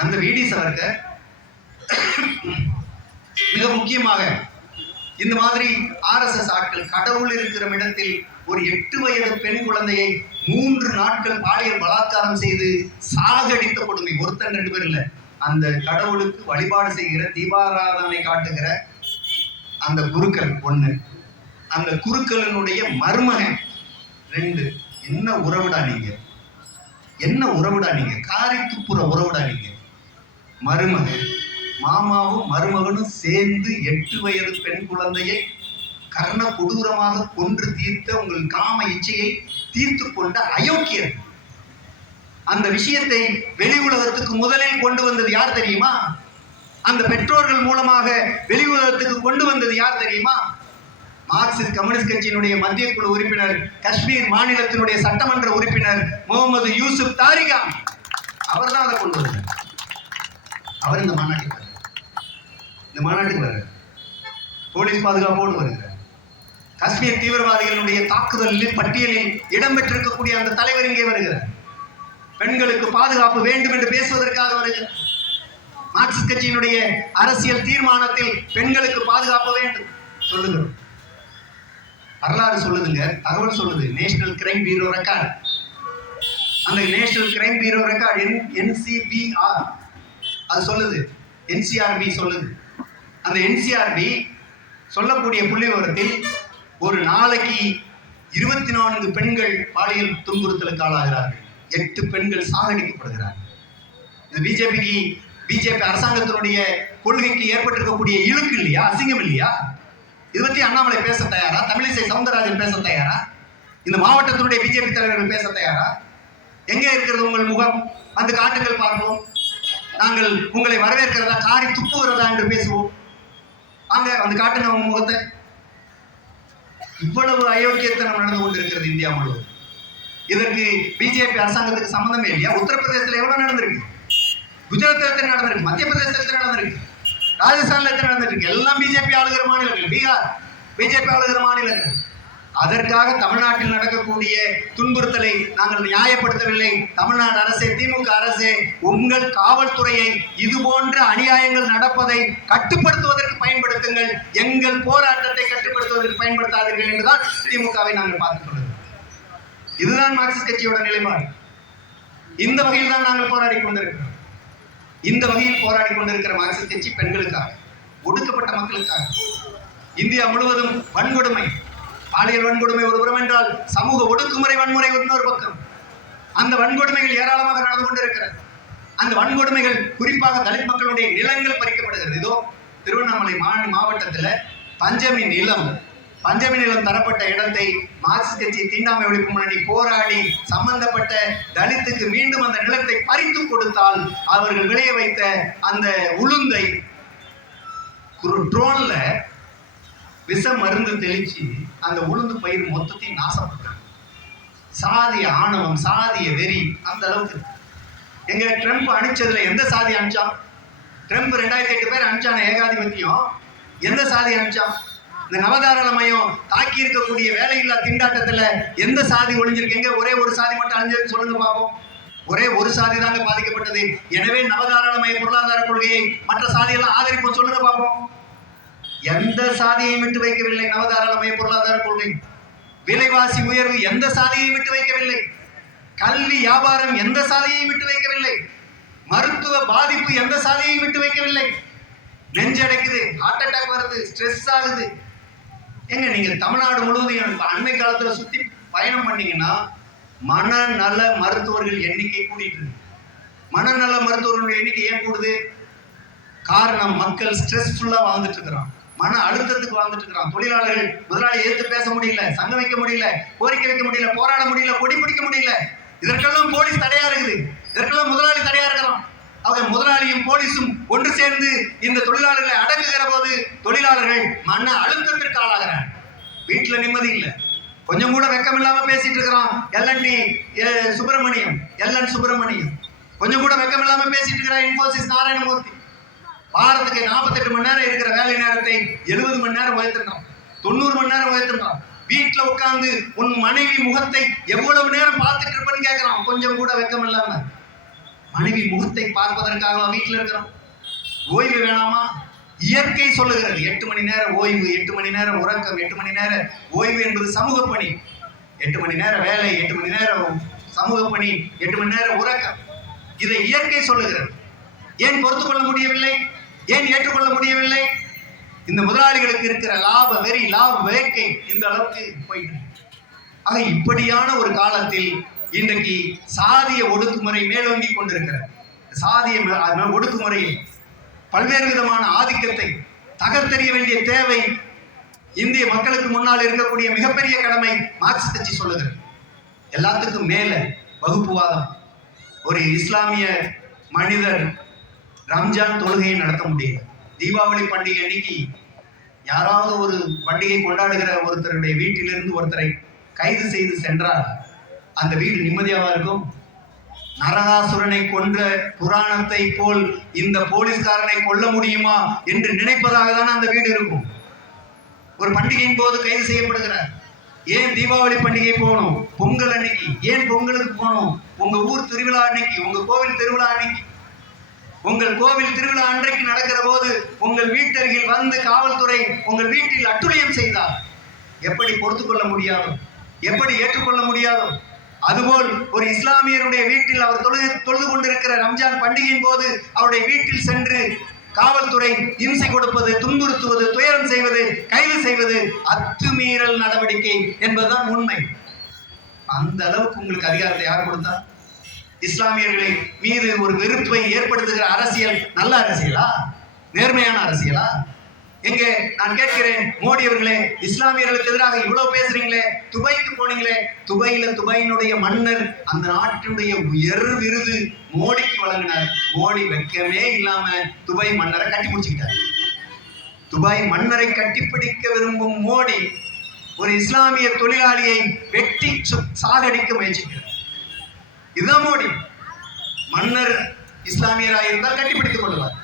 அந்த வி.டி. சவர்கர் மிக முக்கியமாக இந்த மாதிரி ஆர்எஸ்எஸ் ஆட்கள் கடவுள் இருக்கிற இடத்தில் ஒரு 8 வயது பெண் குழந்தையை 3 நாட்கள் பாலியல் பலாத்காரம் செய்து சாகடித்த கொடுமை. ஒருத்தன் 2 பேர் இல்ல, அந்த கடவுளுக்கு வழிபாடு செய்கிற, தீபாராதனை காட்டுகிற அந்த குருக்கள் 1, அந்த குருக்களினுடைய மருமகன் 2. என்ன உறவுடா நீங்க? என்ன உறவுடா நீங்க? காரி துப்புற உறவுடா நீங்க? மருமகன், மாமாவும் மருமகனும் சேர்ந்து 8 வயது பெண் குழந்தையை கர்ண கொடூரமாக கொன்று தீர்த்த உங்கள் காம இச்சையை தீர்த்து கொண்ட அயோக்கியர். அந்த விஷயத்தை வெளி உலகத்துக்கு முதலில் கொண்டு வந்தது யார் தெரியுமா? அந்த பெற்றோர்கள் மூலமாக வெளி உலகத்துக்கு கொண்டு வந்தது யார் தெரியுமா? மார்க்சிஸ்ட் கம்யூனிஸ்ட் கட்சியினுடைய மத்திய குழு உறுப்பினர், காஷ்மீர் மாநிலத்தினுடைய சட்டமன்ற உறுப்பினர் முகமது யூசுப் தாரிகா. அவர் தான் அதை கொண்டு வந்தார். அவர் இந்த மாநாட்டுக்கு வர்றார். போலீஸ் பாதுகாப்போடு வருகிறார். காஷ்மீர் தீவிரவாதிகளுடைய தாக்குதலில் பட்டியலில் இடம்பெற்றிருக்கக்கூடிய அந்த தலைவர் இங்கே வருகிறார். பெண்களுக்கு பாதுகாப்பு வேண்டும் என்று பேசுவதற்காக வருகிறார். மார்க்சிஸ்ட் கட்சியினுடைய அரசியல் தீர்மானத்தில் பெண்களுக்கு பாதுகாப்பு வேண்டும் சொல்லுகிறோம். வரலாறு சொல்லுதுங்க, தகவல் சொல்லுது. நேஷனல் கிரைம் பியூரோ ரெக்கார்டு, அந்த national crime bureau record NCBR அது சொல்லுது, NCRB சொல்லுது. அந்த NCRB சொல்லக்கூடிய புள்ளி விவரத்தில் ஒரு நாளைக்கு 24 பெண்கள் பாலியல் துன்புறுத்தலுக்கு ஆளாகிறார்கள். 8 பெண்கள் சாகடிக்கப்படுகிறார்கள். இது பிஜேபி அரசாங்கத்தினுடைய கொள்கைக்கு ஏற்பட்டிருக்கக்கூடிய இழுக்கு இல்லையா, அசிங்கம் இல்லையா? இது பற்றி அண்ணாமலை பேச தயாரா? தமிழிசை சவுந்தரராஜன் பேச தயாரா? இந்த மாவட்டத்தினுடைய பிஜேபி தலைவர்கள் பேச தயாரா? எங்கே இருக்கிறது உங்கள் முகம்? வந்து காட்டுங்கள் பார்ப்போம். நாங்கள் உங்களை வரவேற்கிறதா, காரி துப்புகிறதா என்று பேசுவோம். வாங்க வந்து காட்டுங்க உங்க முகத்தை. இவ்வளவு அயோக்கியத்தனம் நடந்து கொண்டிருக்கிறது இந்தியா முழுவதும். இதற்கு பிஜேபி அரசாங்கத்துக்கு சம்பந்தமே இல்லையா? உத்தரப்பிரதேசத்தில் எவ்வளவு நடந்திருக்கு, குஜராத்தில் எத்தனை நடந்திருக்கு, மத்திய பிரதேசத்தில் எத்தனை நடந்திருக்கு, ராஜஸ்தான்ல எத்தனை நடந்திருக்கு? எல்லாம் பிஜேபி ஆளுகிற மாநிலங்கள். பீகார் பிஜேபி ஆளுகிற மாநிலங்கள். அதற்காக தமிழ்நாட்டில் நடக்கக்கூடிய துன்புறுத்தலை நாங்கள் நியாயப்படுத்தவில்லை. தமிழ்நாடு அரசே, திமுக அரசே, உங்கள் காவல்துறையை இது போன்ற அநியாயங்கள் நடப்பதை கட்டுப்படுத்துவதற்கு பயன்படுத்துங்கள். எங்கள் போராட்டத்தை கட்டுப்படுத்துவதற்கு பயன்படுத்தாதீர்கள் என்றுதான் திமுகவை நாங்கள் பார்த்துக் கொள்கிறோம். இதுதான் மார்க்சிஸ்ட் கட்சியோட நிலைப்பாடு. இந்த வகையில் தான் நாங்கள் போராடி கொண்டிருக்கிறோம். இந்த வகையில் போராடி கொண்டிருக்கிற மார்க்சிஸ்ட் கட்சி பெண்களுக்காக, ஒடுக்கப்பட்ட மக்களுக்காக. இந்தியா முழுவதும் வன்கொடுமை, பாலியல் வன்கொடுமை ஒரு புறம் என்றால் சமூக ஒடுக்குமுறை வன்முறை இன்னொரு பக்கம். அந்த வன்கொடுமைகள் ஏராளமாக நடந்து கொண்டிருக்கிறது. அந்த வன்கொடுமைகள் குறிப்பாக தலித் மக்களுடைய நிலங்கள் பறிக்கப்படுகிறது. இதோ திருவண்ணாமலை மாவட்டத்தில் பஞ்சமி நிலம் தரப்பட்ட இடத்தை மார்க்சிஸ்ட் கட்சி தீண்டாமை ஒழிப்பு முன்னணி போராடி சம்பந்தப்பட்ட தலித்துக்கு மீண்டும் அந்த நிலத்தை பறித்து கொடுத்தால் அவர்கள் விளைய வைத்த அந்த உளுந்தை ட்ரோன்ல விஷ மருந்து தெளிச்சு அந்த உளுந்து பயிர் மொத்தத்தையும் நாசப்படுறாங்க. சாதிய ஆணவம், சாதிய வெறி அந்த அளவுக்கு. எங்க ட்ரம்ப் அனுப்பிச்சதுல எந்த சாதி அனுப்பிச்சான்? ட்ரம்ப் 2008 பேர் அனுப்பிச்சான ஏகாதிபத்தியம். எந்த சாதி அனுப்பிச்சான்? இந்த நவதாராளமயம் தாக்கி இருக்கக்கூடிய வேலையில்லா திண்டாட்டத்துல எந்த சாதி ஒளிஞ்சிருக்கு? எங்க ஒரே ஒரு சாதி மட்டும் அழிஞ்சது சொல்லுங்க பாப்போம். ஒரே ஒரு சாதி தாங்க பாதிக்கப்பட்டது. எனவே நவதாராளமய பொருளாதார கொள்கையை மற்ற சாதியெல்லாம் ஆதரிப்போம் சொல்லுங்க பாப்போம். எந்த சாதியை விட்டு வைக்கவில்லை நவதாராளமய பொருளாதார கொள்கை. விலைவாசி உயர்வு எந்த சாதியை விட்டு வைக்கவில்லை. கல்வி வியாபாரம் எந்த சாதியை விட்டு வைக்கவில்லை. மருத்துவ பாதிப்பு எந்த சாதியை விட்டு வைக்கவில்லை. நெஞ்சடைக்குது, ஹார்ட் அட்டாக் வருது, ஸ்ட்ரெஸ் ஆகுது. எங்க நீங்க தமிழ்நாடு முழுவதும் அண்மை காலத்துல சுத்தி பயணம் பண்ணீங்கன்னா மனநல மருத்துவர்கள் எண்ணிக்கை கூடிட்டு இருக்கு. மனநல மருத்துவர்களுடைய எண்ணிக்கை ஏன் கூடுது? காரணம், மக்கள் ஸ்ட்ரெஸ்ஃபுல்லா வாழ்ந்துட்டு இருக்கிறான், மன அழுத்தத்துக்கு வாழ்ந்துட்டு இருக்கிறான். தொழிலாளர்கள் முதலாளி எதிர்த்து பேச முடியல, சங்கம் வைக்க முடியல, கோரிக்கை வைக்க முடியல, போராட முடியல, கொடி பிடிக்க முடியல. இதற்கெல்லாம் போலீஸ் தடையா இருக்குது, இதற்கெல்லாம் முதலாளி தடையா இருக்கிறான். அவங்க முதலாளியும் போலீஸும் ஒன்று சேர்ந்து இந்த தொழிலாளர்களை அடக்குகிற போது தொழிலாளர்கள் மன அழுத்தத்திற்கு ஆளாகிறார். வீட்டுல நிம்மதி இல்லை, கொஞ்சம் கூட வெக்கம் இல்லாம பேசிட்டு இருக்கிறான். எல்என் சுப்பிரமணியம் கொஞ்சம் கூட வெக்கம் இல்லாம பேசிட்டு இருக்கிறார். இன்ஃபோசிஸ் நாராயணமூர்த்தி வாரத்துக்கு 48 மணி நேரம் இருக்கிற வேலை நேரத்தை 70 மணி நேரம் உயர்த்துறான், 90 மணி நேரம் உயர்த்துறான். வீட்டுல உட்கார்ந்து உன் மனைவி முகத்தை எவ்வளவு நேரம் பார்த்துட்டு இருப்பேன்னு கேட்கிறான். கொஞ்சம் கூட வெக்கம் இல்லாம மனைவி முகத்தை பார்ப்பதற்காக வீட்டில் இருக்கிறோம். ஓய்வு வேணாமா? இயற்கை சொல்லுகிறது 8 மணி நேரம் ஓய்வு, 8 மணி நேரம் உறக்கம், 8 மணி நேரம் ஓய்வு என்பது சமூக பணி. 8 மணி நேரம் வேலை, 8 மணி நேரம் சமூக பணி, 8 மணி நேரம் உறக்கம். இதை இயற்கை சொல்லுகிறது. ஏன் பொறுத்துக் கொள்ள முடியவில்லை? ஏன் ஏற்றுக்கொள்ள முடியவில்லை? இந்த முதலாளிகளுக்கு இருக்கிற லாப வெறி, லாப வேட்கை இந்த அளவுக்கு போயிட்டு. ஆக இப்படியான ஒரு காலத்தில் இன்றைக்கு சாதிய ஒடுக்குமுறை மேலோங்கி கொண்டிருக்கிறது. சாதிய ஒடுக்குமுறையை, பல்வேறு விதமான ஆதிக்கத்தை தகர்த்தெறிய வேண்டிய தேவை இந்திய மக்களுக்கு முன்னால் இருக்கக்கூடிய மிகப்பெரிய கடமை மார்க்சிஸ்ட் கட்சி சொல்லுகிறது. எல்லாத்துக்கும் மேல வகுப்புவாதம். ஒரு இஸ்லாமிய மனிதர் ரம்ஜான் தொழுகையை நடத்த முடியல. தீபாவளி பண்டிகை அன்னைக்கு யாராவது ஒரு பண்டிகை கொண்டாடுகிற ஒருத்தருடைய வீட்டிலிருந்து ஒருத்தரை கைது செய்து சென்றால் அந்த வீடு நிம்மதியாக இருக்கும்? நரகாசுரனை கொன்ற புராணத்தை போல் இந்த போலீஸ்காரனை கொல்ல முடியுமா என்று நினைப்பதாக தானே அந்த வீடு இருக்கும். ஒரு பண்டிகையின் போது கைது செய்யப்படுகிறார். ஏன் தீபாவளி பண்டிகை போகணும்? பொங்கல் அன்னைக்கு ஏன் பொங்கலுக்கு போகணும்? உங்க ஊர் திருவிழா அன்னைக்கு, உங்க கோவில் திருவிழா அன்னைக்கு, உங்கள் கோவில் திருவிழா அன்றைக்கு நடக்கிற போது உங்கள் வீட்டருகில் வந்து காவல்துறை உங்கள் வீட்டில் அட்டுழியம் செய்தார். எப்படி பொறுத்துக் கொள்ள முடியாதோ, எப்படி ஏற்றுக்கொள்ள முடியாதோ, அதுபோல் ஒரு இஸ்லாமியருடைய வீட்டில் அவர் தொழுது கொண்டிருக்கிற ரம்ஜான் பண்டிகையின் போது அவருடைய வீட்டில் சென்று காவல்துறை இம்சை கொடுப்பது, துன்புறுத்துவது, துயரம் செய்வது, கைது செய்வது அத்துமீறல் நடவடிக்கை என்பதுதான் உண்மை. அந்த அளவுக்கு உங்களுக்கு அதிகாரத்தை யார் கொடுத்தா? இஸ்லாமியர்களை மீது ஒரு வெறுப்பை ஏற்படுத்துகிற அரசியல் நல்ல அரசியலா? நேர்மையான அரசியலா? எங்கே நான் கேட்கிறேன், மோடி அவர்களே, இஸ்லாமியர்களுக்கு எதிராக இவ்வளவு பேசுறீங்களே, துபாய்க்கு போனீங்களே, துபாயினுடைய மன்னர் அந்த நாட்டினுடைய உயர் விருது மோடிக்கு வழங்கினார். மோடி வெட்கமே இல்லாம துபாய் மன்னரை கட்டி பிடிச்சுக்கிட்டார். துபாய் மன்னரை கட்டிப்பிடிக்க விரும்பும் மோடி ஒரு இஸ்லாமிய தொழிலாளியை வெட்டி சாகடிக்க முயற்சிக்கிறார். இதுதான் மோடி. மன்னர் இஸ்லாமியராக இருந்தால் கட்டிப்பிடித்துக் கொள்வார்,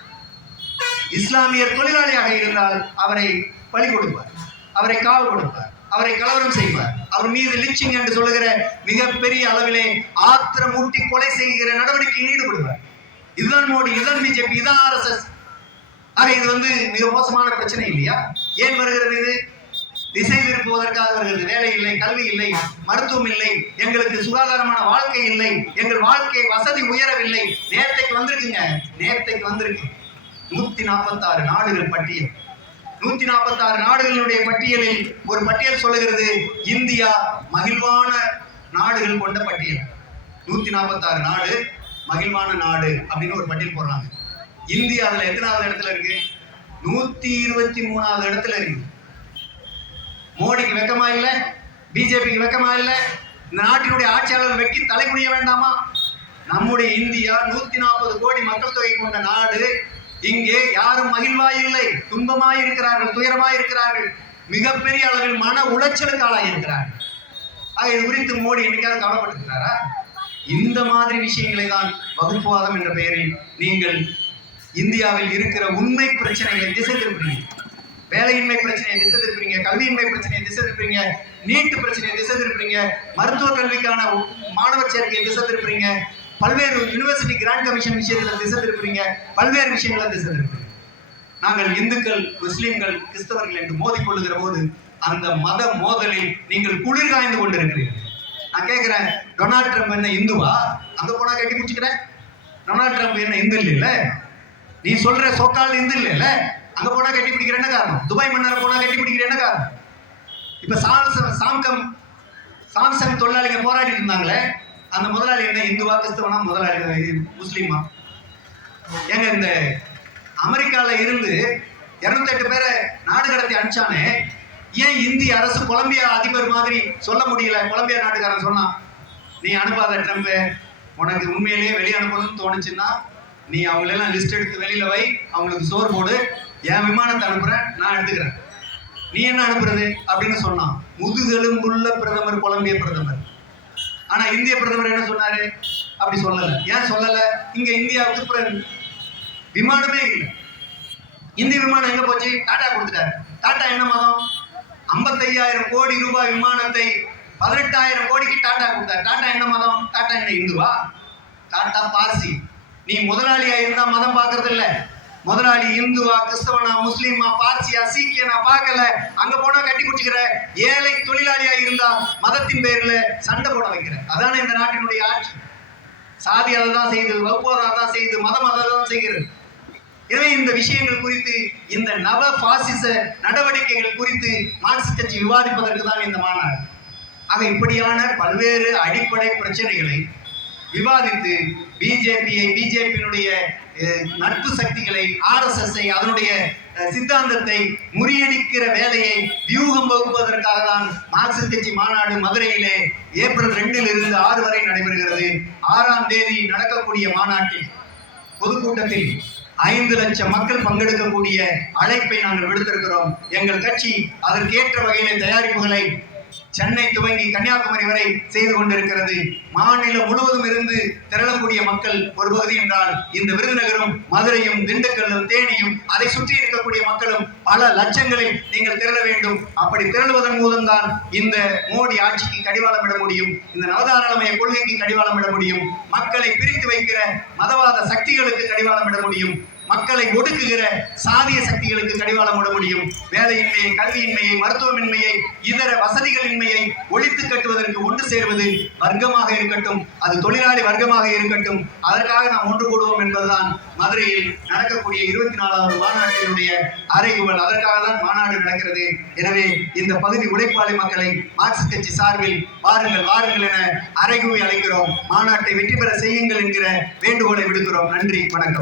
இஸ்லாமியர் தொழிலாளியாக இருந்தால் அவரை பலி கொடுப்பார், அவரை காவல் கொடுப்பார், அவரை கலவரம் செய்வார், அவர் மீது லிச்சிங் என்று சொல்லுகிற மிகப்பெரிய அளவிலே ஆத்திரமூட்டி கொலை செய்கிற நடவடிக்கையில் ஈடுபடுவார். இதுதான் மோடி, இதுதான் பிஜேபி, இதுதான் RSS. ஆக இது மிக மோசமான பிரச்சனை இல்லையா? ஏன் வருகிறது? இது திசை திருப்புவதற்காக வருகிறது. வேலை இல்லை, கல்வி இல்லை, மருத்துவம் இல்லை, எங்களுக்கு சுகாதாரமான வாழ்க்கை இல்லை, எங்கள் வாழ்க்கை வசதி உயரவில்லை. நேரத்தைக்கு வந்திருக்குங்க, நேரத்தைக்கு வந்திருக்கு. 146 நாடுகள் பட்டியல். 146 நாடுகளுடைய பட்டியலில் ஒரு பட்டியல் சொல்லுகிறது, இந்தியா மகிழ்வான நாடுகள் கொண்ட பட்டியல். 146 நாடு மகிழ்வான நாடு அப்படின்னு ஒரு பட்டியல் போடுறாங்க. இந்தியா அதுல எத்தனாவது இடத்துல இருக்கு? 123வது இடத்துல இருக்கு. மோடிக்கு வெக்கமா இல்ல? பிஜேபிக்கு வெக்கமா இல்ல? இந்த நாட்டினுடைய ஆட்சியாளர் வெக்கி தலைமுடிய வேண்டாமா? நம்முடைய இந்தியா 140 கோடி மக்கள் தொகை கொண்ட நாடு. இங்கே யாரும் மகிழ்வாய் இல்லை, துன்பமாய் இருக்கிறார்கள், துயரமாய் இருக்கிறார்கள், மிகப்பெரிய அளவில் மன உளைச்சலுக்கு ஆளாகி இருக்கிறார்கள். இது குறித்து மோடி என்னைக்காவது கவலைப்பட்டிருக்கிறாரா? இந்த மாதிரி விஷயங்களை தான் வகுப்புவாதம் என்ற பெயரில் நீங்கள் இந்தியாவில் இருக்கிற உண்மை பிரச்சனைகளை திசை திருப்புறீங்க. வேலையின்மை பிரச்சனையை திசை திருப்புறீங்க, கல்வியின்மை பிரச்சனையை திசை திருப்புறீங்க, நீட்டு பிரச்சனையை திசை திருப்புறீங்க, மருத்துவ கல்விக்கான மாணவர் சேர்க்கையை திசை திருப்புறீங்க, பல்வேறு யூனிவர்சிட்டி கிராண்ட் கமிஷன் விஷயத்தில் திசை திருப்புறீங்க, பல்வேறு விஷயங்களை திசை திருப்புறீங்க. நாங்கள் இந்துக்கள், முஸ்லிம்கள், கிறிஸ்தவர்கள் என்று மோதிக்கொள்ளுகிற போது அந்த மத மோதலில் நீங்கள் குளிர் காய்ந்து கொண்டிருக்கிறீர்கள். நான் கேட்கிறேன், டொனால்ட் ட்ரம்ப் என்ன இந்துவா? அங்க போனா கட்டி பிடிச்சிக்கிறேன். டொனால்ட் ட்ரம்ப் என்ன இந்து இல்ல? நீ சொல்ற சோக்கால் இந்து இல்ல? அங்க போனா கட்டி பிடிக்கிற என்ன காரணம்? துபாய் மன்னரை போனா கட்டி பிடிக்கிற என்ன காரணம்? இப்ப சாம்சங் தொழிலாளிங்க போராடிட்டு இருந்தாங்களே, அந்த முதலாளி என்ன இந்துவா, கிறிஸ்தவனா, முதலாளி முஸ்லீமா? ஏங்க இந்த அமெரிக்கால இருந்து 208 பேரை நாடு கடத்தி அனுப்பிச்சானே, ஏன் இந்திய அரசு கொலம்பியா அதிபர் மாதிரி சொல்ல முடியல? கொலம்பியா நாட்டுக்காரன் சொன்னான், நீ அனுப்பாத ட்ரம்ப், உனக்கு உண்மையிலேயே வெளியே அனுப்பணும்னு தோணுச்சுன்னா நீ அவங்களெல்லாம் லிஸ்ட் எடுத்து வெளியில வை, அவங்களுக்கு சோறு போடு, என் விமானத்தை அனுப்புறேன், நான் எடுத்துக்கிறேன், நீ என்ன அனுப்புறது அப்படின்னு சொன்னான். முதுகெலும்புள்ள பிரதமர் கொலம்பிய பிரதமர். ஆனா இந்திய பிரதமர் என்ன சொன்னாரு? அப்படி சொல்லல. ஏன் சொல்லல? இங்க இந்தியாவுக்கு விமானமே இல்லை. இந்திய விமானம் எங்க போச்சு? டாடா கொடுத்துட்டாரு. டாடா என்ன மதம்? 55,000 கோடி ரூபாய் விமானத்தை 18,000 கோடிக்கு டாடா கொடுத்தாரு. டாடா என்ன மதம்? டாடா என்ன இந்துவா? டாடா பார்சி. நீ முதலாளியா இருந்தா மதம் பாக்குறது இல்ல. முதலாளி இந்துவா, கிறிஸ்தவனா, முஸ்லீமா, பார்சியா, சீக்கியனா பார்க்கல. அங்க போனா கட்டி குடிச்சுக்கிற. ஏழை தொழிலாளியா இருந்தா மதத்தின் பேர்ல சண்டை போட வைக்கிற. அதான இந்த நாட்டினுடைய ஆட்சி. சாதி அதை தான் செய்து, வகுப்போர் அதான் செய்து, மதம் அதை தான் செய்கிறது. எனவே இந்த விஷயங்கள் குறித்து, இந்த நவ பாசிச நடவடிக்கைகள் குறித்து மார்க்சிஸ்ட் கட்சி விவாதிப்பதற்கு தான் இந்த மாநாடு. ஆக இப்படியான பல்வேறு அடிப்படை பிரச்சனைகளை விவாதித்து பிஜேபியினுடைய நட்பு சக்திகளை, RSS அதனுடைய சித்தாந்தத்தை முறியடிக்கிற வேலையை வியூகம் வகுப்பதற்காக தான் மார்க்சிஸ்ட் கட்சி மாநாடு மதுரையிலே ஏப்ரல் 2 to 6 வரை நடைபெறுகிறது. 6ஆம் தேதி நடக்கக்கூடிய மாநாட்டில் பொதுக்கூட்டத்தில் 5 லட்சம் மக்கள் பங்கெடுக்கக்கூடிய அழைப்பை நாங்கள் விடுத்திருக்கிறோம். எங்கள் கட்சி அதற்கேற்ற வகையிலே தயாரிப்புகளை சென்னை துவங்கி கன்னியாகுமரி வரை செய்து கொண்டிருக்கிறது. மாநிலம் முழுவதும் இருந்து திரளக்கூடிய மக்கள் ஒரு பகுதி என்றால், இந்த விருதுநகரும் மதுரையும் திண்டுக்கல்லும் தேனியும் அதை சுற்றி இருக்கக்கூடிய மக்களும் பல லட்சங்களில் நீங்கள் திரள வேண்டும். அப்படி திரளுவதன் மூலம்தான் இந்த மோடி ஆட்சிக்கு கடிவாளமிட முடியும், இந்த நவதாராளமய கொள்கைக்கு கடிவாளமிட முடியும், மக்களை பிரித்து வைக்கிற மதவாத சக்திகளுக்கு கடிவாளமிட முடியும், மக்களை ஒடுக்குகிற சாதிய சக்திகளுக்கு கடிவாளம் விட முடியும். வேலையின்மையை, கல்வியின்மையை, மருத்துவமின்மையை, இதர வசதிகளின்மையை ஒழித்து கட்டுவதற்கு ஒன்று சேர்வது வர்க்கமாக இருக்கட்டும், அது தொழிலாளி வர்க்கமாக இருக்கட்டும், அதற்காக நாம் ஒன்று கூடுவோம் என்பதுதான் மதுரையில் நடக்கக்கூடிய 24வது மாநாட்டினுடைய அறைகூவல். அதற்காக தான் மாநாடு நடக்கிறது. எனவே இந்த பகுதி உழைப்பாளி மக்களை மார்க்சிஸ்ட் கட்சி சார்பில் வாருங்கள் வாருங்கள் என அறைகூவி அழைக்கிறோம். மாநாட்டை வெற்றி பெற செய்யுங்கள் என்கிற வேண்டுகோளை விடுக்கிறோம். நன்றி, வணக்கம்.